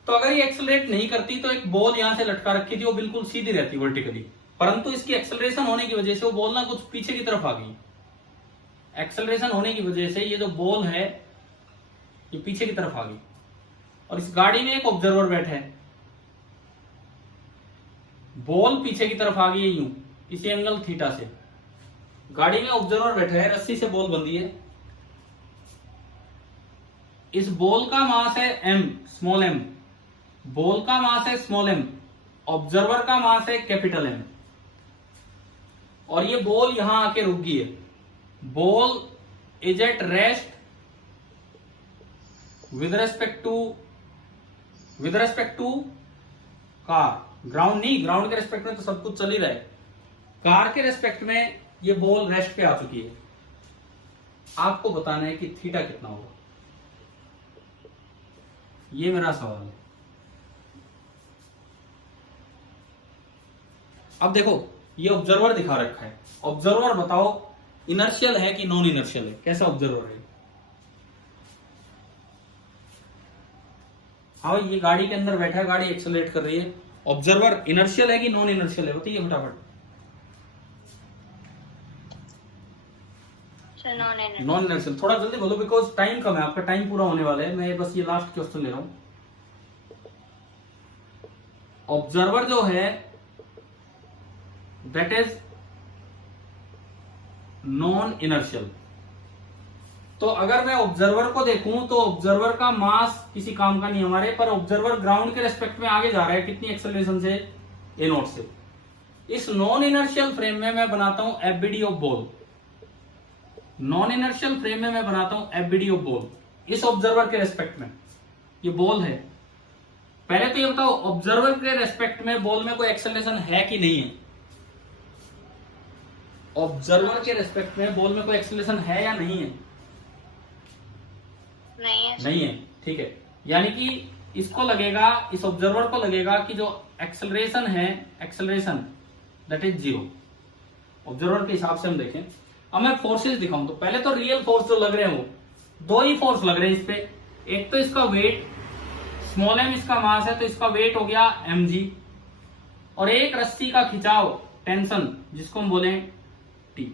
तो अगर ये एक्सेलरेट नहीं करती तो एक बॉल यहां से लटका रखी थी, वो बिल्कुल सीधी रहती वर्टिकली, परंतु इसकी एक्सेलरेशन होने की वजह से वो बॉल ना कुछ पीछे की तरफ आ गई। एक्सेलरेशन होने की वजह से ये जो बॉल है ये पीछे की तरफ आ गई। और इस गाड़ी में एक ऑब्जर्वर बैठा है, बॉल पीछे की तरफ आ गई है यूं, इसी एंगल थीटा से। गाड़ी में ऑब्जर्वर बैठा है, रस्सी से बॉल बंधी है। इस बॉल का मास है m, स्मॉल m। बॉल का मास है स्मॉल m, ऑब्जर्वर का मास है कैपिटल M। और ये बॉल यहां आके रुक गई है। Ball is at rest with respect to car. Ground नहीं, ग्राउंड के रेस्पेक्ट में तो सब कुछ चल ही रहा है, कार के रेस्पेक्ट में ये बॉल रेस्ट पे आ चुकी है। आपको बताना है कि थीटा कितना होगा, ये मेरा सवाल है। अब देखो, ये ऑब्जर्वर दिखा रखा है। ऑब्जर्वर बताओ इनर्शियल है कि नॉन इनर्शियल है? कैसा ऑब्जर्वर है? हाँ, ये गाड़ी के अंदर बैठा है, गाड़ी एक्सेलरेट कर रही है। ऑब्जर्वर इनर्शियल है कि नॉन इनर्शियल है? बताइए फटाफट। Non inertial. थोड़ा जल्दी बोलो बिकॉज टाइम कम है, आपका टाइम पूरा होने वाला है। मैं बस ये लास्ट क्वेश्चन ले रहा हूं। ऑब्जर्वर जो है दैट इज नॉन इनर्शियल। तो अगर मैं ऑब्जर्वर को देखूं तो ऑब्जर्वर का मास किसी काम का नहीं हमारे, पर ऑब्जर्वर ग्राउंड के रेस्पेक्ट में आगे जा रहा है, कितनी एक्सेलरेशन से? ए नॉट से। इस नॉन इनर्शियल फ्रेम में मैं बनाता हूं FBD of ball. Non inertial frame में मैं बनाता हूं एफबीडी ऑफ बॉल इस ऑब्जर्वर के रेस्पेक्ट में। ये बॉल है। पहले तो ये बताओ ऑब्जर्वर के रेस्पेक्ट में बॉल में कोई एक्सेलरेशन है कि नहीं है? ऑब्जर्वर के रेस्पेक्ट में बॉल में कोई एक्सेलरेशन है या नहीं है? नहीं है। नहीं है, ठीक है। यानी कि इसको लगेगा, इस ऑब्जर्वर को लगेगा कि जो एक्सेलरेशन है, एक्सेलरेशन दैट इज 0 ऑब्जर्वर के हिसाब से हम देखें। अब मैं फोर्सेस दिखाऊं तो पहले तो रियल फोर्स जो लग रहे हैं वो 2 ही फोर्स लग रहे हैं इस पे। एक तो इसका वेट, स्मॉल m इसका मास है तो इसका वेट हो गया mg, और एक रस्सी का खिंचाव, टेंशन, जिसको हम बोले T।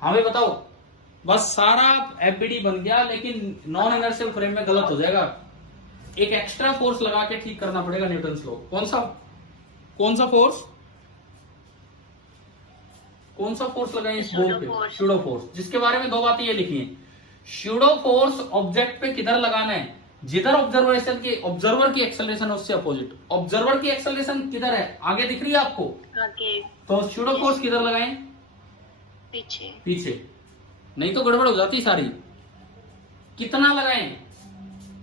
हाँ भाई बताओ, बस सारा एफबीडी बन गया, लेकिन नॉन इनर्शियल फ्रेम में गलत हो जाएगा। एक एक्स्ट्रा फोर्स लगा के ठीक करना पड़ेगा न्यूटन्स लॉ। कौन सा फोर्स? कौन सा फोर्स लगाएं इस बॉल पे? स्यूडो फोर्स, जिसके बारे में 2 बातें ये लिखी हैं। स्यूडो फोर्स ऑब्जेक्ट पे किधर लगाना है? जिधर ऑब्जर्वर की एक्सेलरेशन है उससे अपोजिट। ऑब्जर्वर की एक्सेलरेशन किधर है? आगे दिख रही है आपको? आगे। तो स्यूडो फोर्स किधर लगाएं? पीछे। नहीं तो गड़बड़ हो जाती सारी। कितना लगाएं?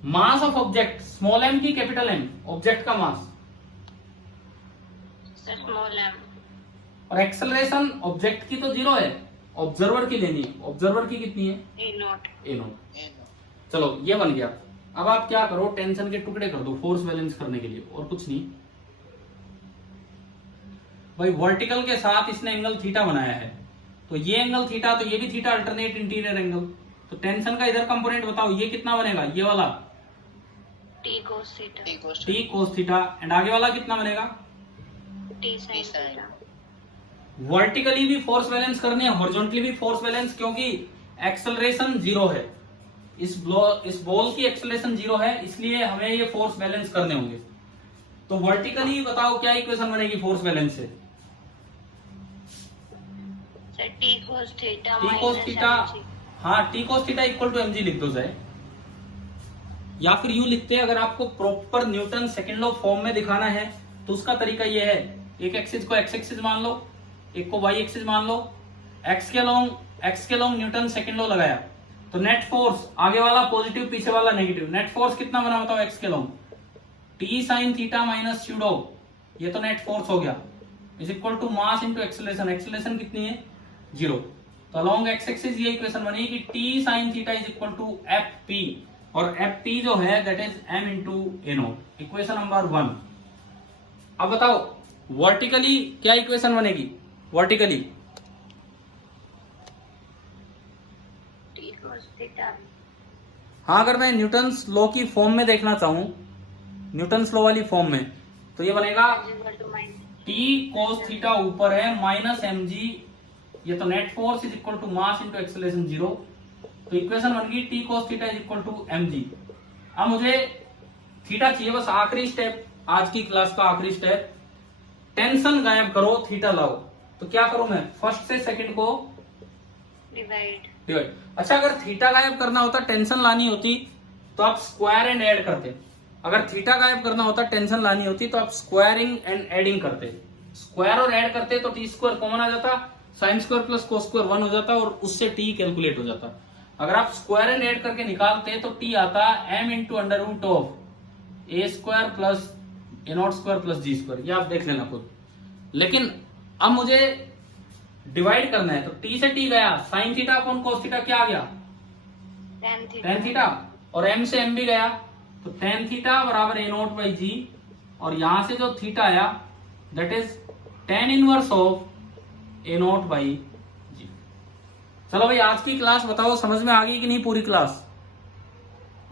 Mass of object, small m की कैपिटल M, ऑब्जेक्ट का मास, स्मॉल m, और एक्सेलरेशन ऑब्जेक्ट की तो 0 है, ऑब्जर्वर की लेनी है। ऑब्जर्वर की कितनी है? a0। चलो ये बन गया। अब आप क्या करो, टेंशन के टुकड़े कर दो फोर्स बैलेंस करने के लिए, और कुछ नहीं भाई। वर्टिकल के साथ इसने एंगल थीटा बनाया है, तो ये एंगल थीटा, तो ये भी थीटा, अल्टरनेट इंटीरियर एंगल। तो टेंशन का इधर कंपोनेंट बताओ, ये कितना बनेगा? ये वाला t cos theta, t cos theta, and आगे वाला कितना बनेगा? t sin theta. वर्टिकली भी फोर्स बैलेंस करनी है, हॉरिजॉन्टली भी फोर्स बैलेंस, क्योंकि एक्सेलरेशन 0 है। इस बॉल की एक्सेलरेशन 0 है, इसलिए हमें ये फोर्स बैलेंस करने होंगे। तो वर्टिकली बताओ क्या इक्वेशन बनेगी फोर्स बैलेंस से? t cos theta, t cos theta, हाँ t cos theta equal to mg लिख दो जाए, या फिर यूं लिखते हैं। अगर आपको proper Newton second law form में दिखाना है तो उसका तरीका ये है, एक एक्सिस को x एक्सिस मान लो, एक को y एक्सिस मान लो, x के लॉन्ग न्यूटन सेकंड लॉ लगाया, तो नेट फोर्स आगे वाला पॉजिटिव, पीछे वाला नेगेटिव। नेट फोर्स कितना बना बताओ x के long? t sine theta minus pseudo, ये तो नेट फोर्स हो गया, is equal to mass into acceleration. Acceleration कितनी है? 0। तो अलोंग x एक्सिस ये इक्वेशन बनेगी कि t sine theta is equal to fp, और fp जो है that is m into a0। Equation number 1। अब बताओ वर्टिकली क्या इक्वेशन बनेगी? Vertically t cos theta. हाँ, अगर मैं न्यूटन्स लॉ की फॉर्म में देखना चाहूं, न्यूटन्स लॉ वाली फॉर्म में, तो ये बनेगा t cos थीटा ऊपर है माइनस mg, ये तो net force is equal to mass into acceleration 0। तो इक्वेशन बन गई t cos theta is equal to mg। अब मुझे थीटा चाहिए, बस आखिरी स्टेप, आज की क्लास का आखिरी स्टेप, टेंशन गायब करो, थीटा लाओ। तो क्या करूं मैं? फर्स्ट से सेकंड को डिवाइड। अच्छा, अगर थीटा गायब करना होता, टेंशन लानी होती, तो आप स्क्वायर एंड ऐड करते। अगर थीटा गायब करना होता, टेंशन लानी होती, तो आप स्क्वायरिंग एंड एडिंग करते। स्क्वायर और ऐड करते तो टी स्क्वायर कॉमन आ जाता, sine square plus cos square 1 हो जाता, और उससे टी कैलकुलेट हो जाता। अगर आप स्क्वायर एंड ऐड करके निकालते तो टी आता m into under root of a square plus a naught square plus g square. ये आप देख लेना खुद। लेकिन अब मुझे डिवाइड करना है, तो t से t गया, sine theta upon cos theta क्या आ गया? टेन थीटा, और m से m भी गया, तो टेन थीटा बराबर ए नॉट बाई जी, और यहां से जो थीटा आया that is tan inverse of a not by g. चलो भाई, आज की क्लास बताओ समझ में आ गई कि नहीं पूरी क्लास?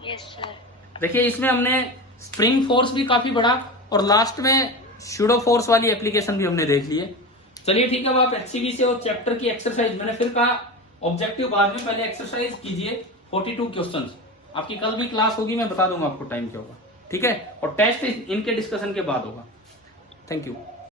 Yes sir. देखिए, इसमें हमने स्प्रिंग फोर्स भी काफी बढ़ा, और लास्ट में स्यूडो फोर्स वाली एप्लीकेशन भी हमने देख ली है। चलिए ठीक है, अब आप HCV और चैप्टर की एक्सरसाइज, मैंने फिर कहा ऑब्जेक्टिव बाद में, पहले एक्सरसाइज कीजिए 42 क्वेश्चंस। आपकी कल भी क्लास होगी, मैं बता दूंगा आपको टाइम क्या होगा, ठीक है? और टेस्ट इनके डिस्कशन के बाद होगा। Thank you.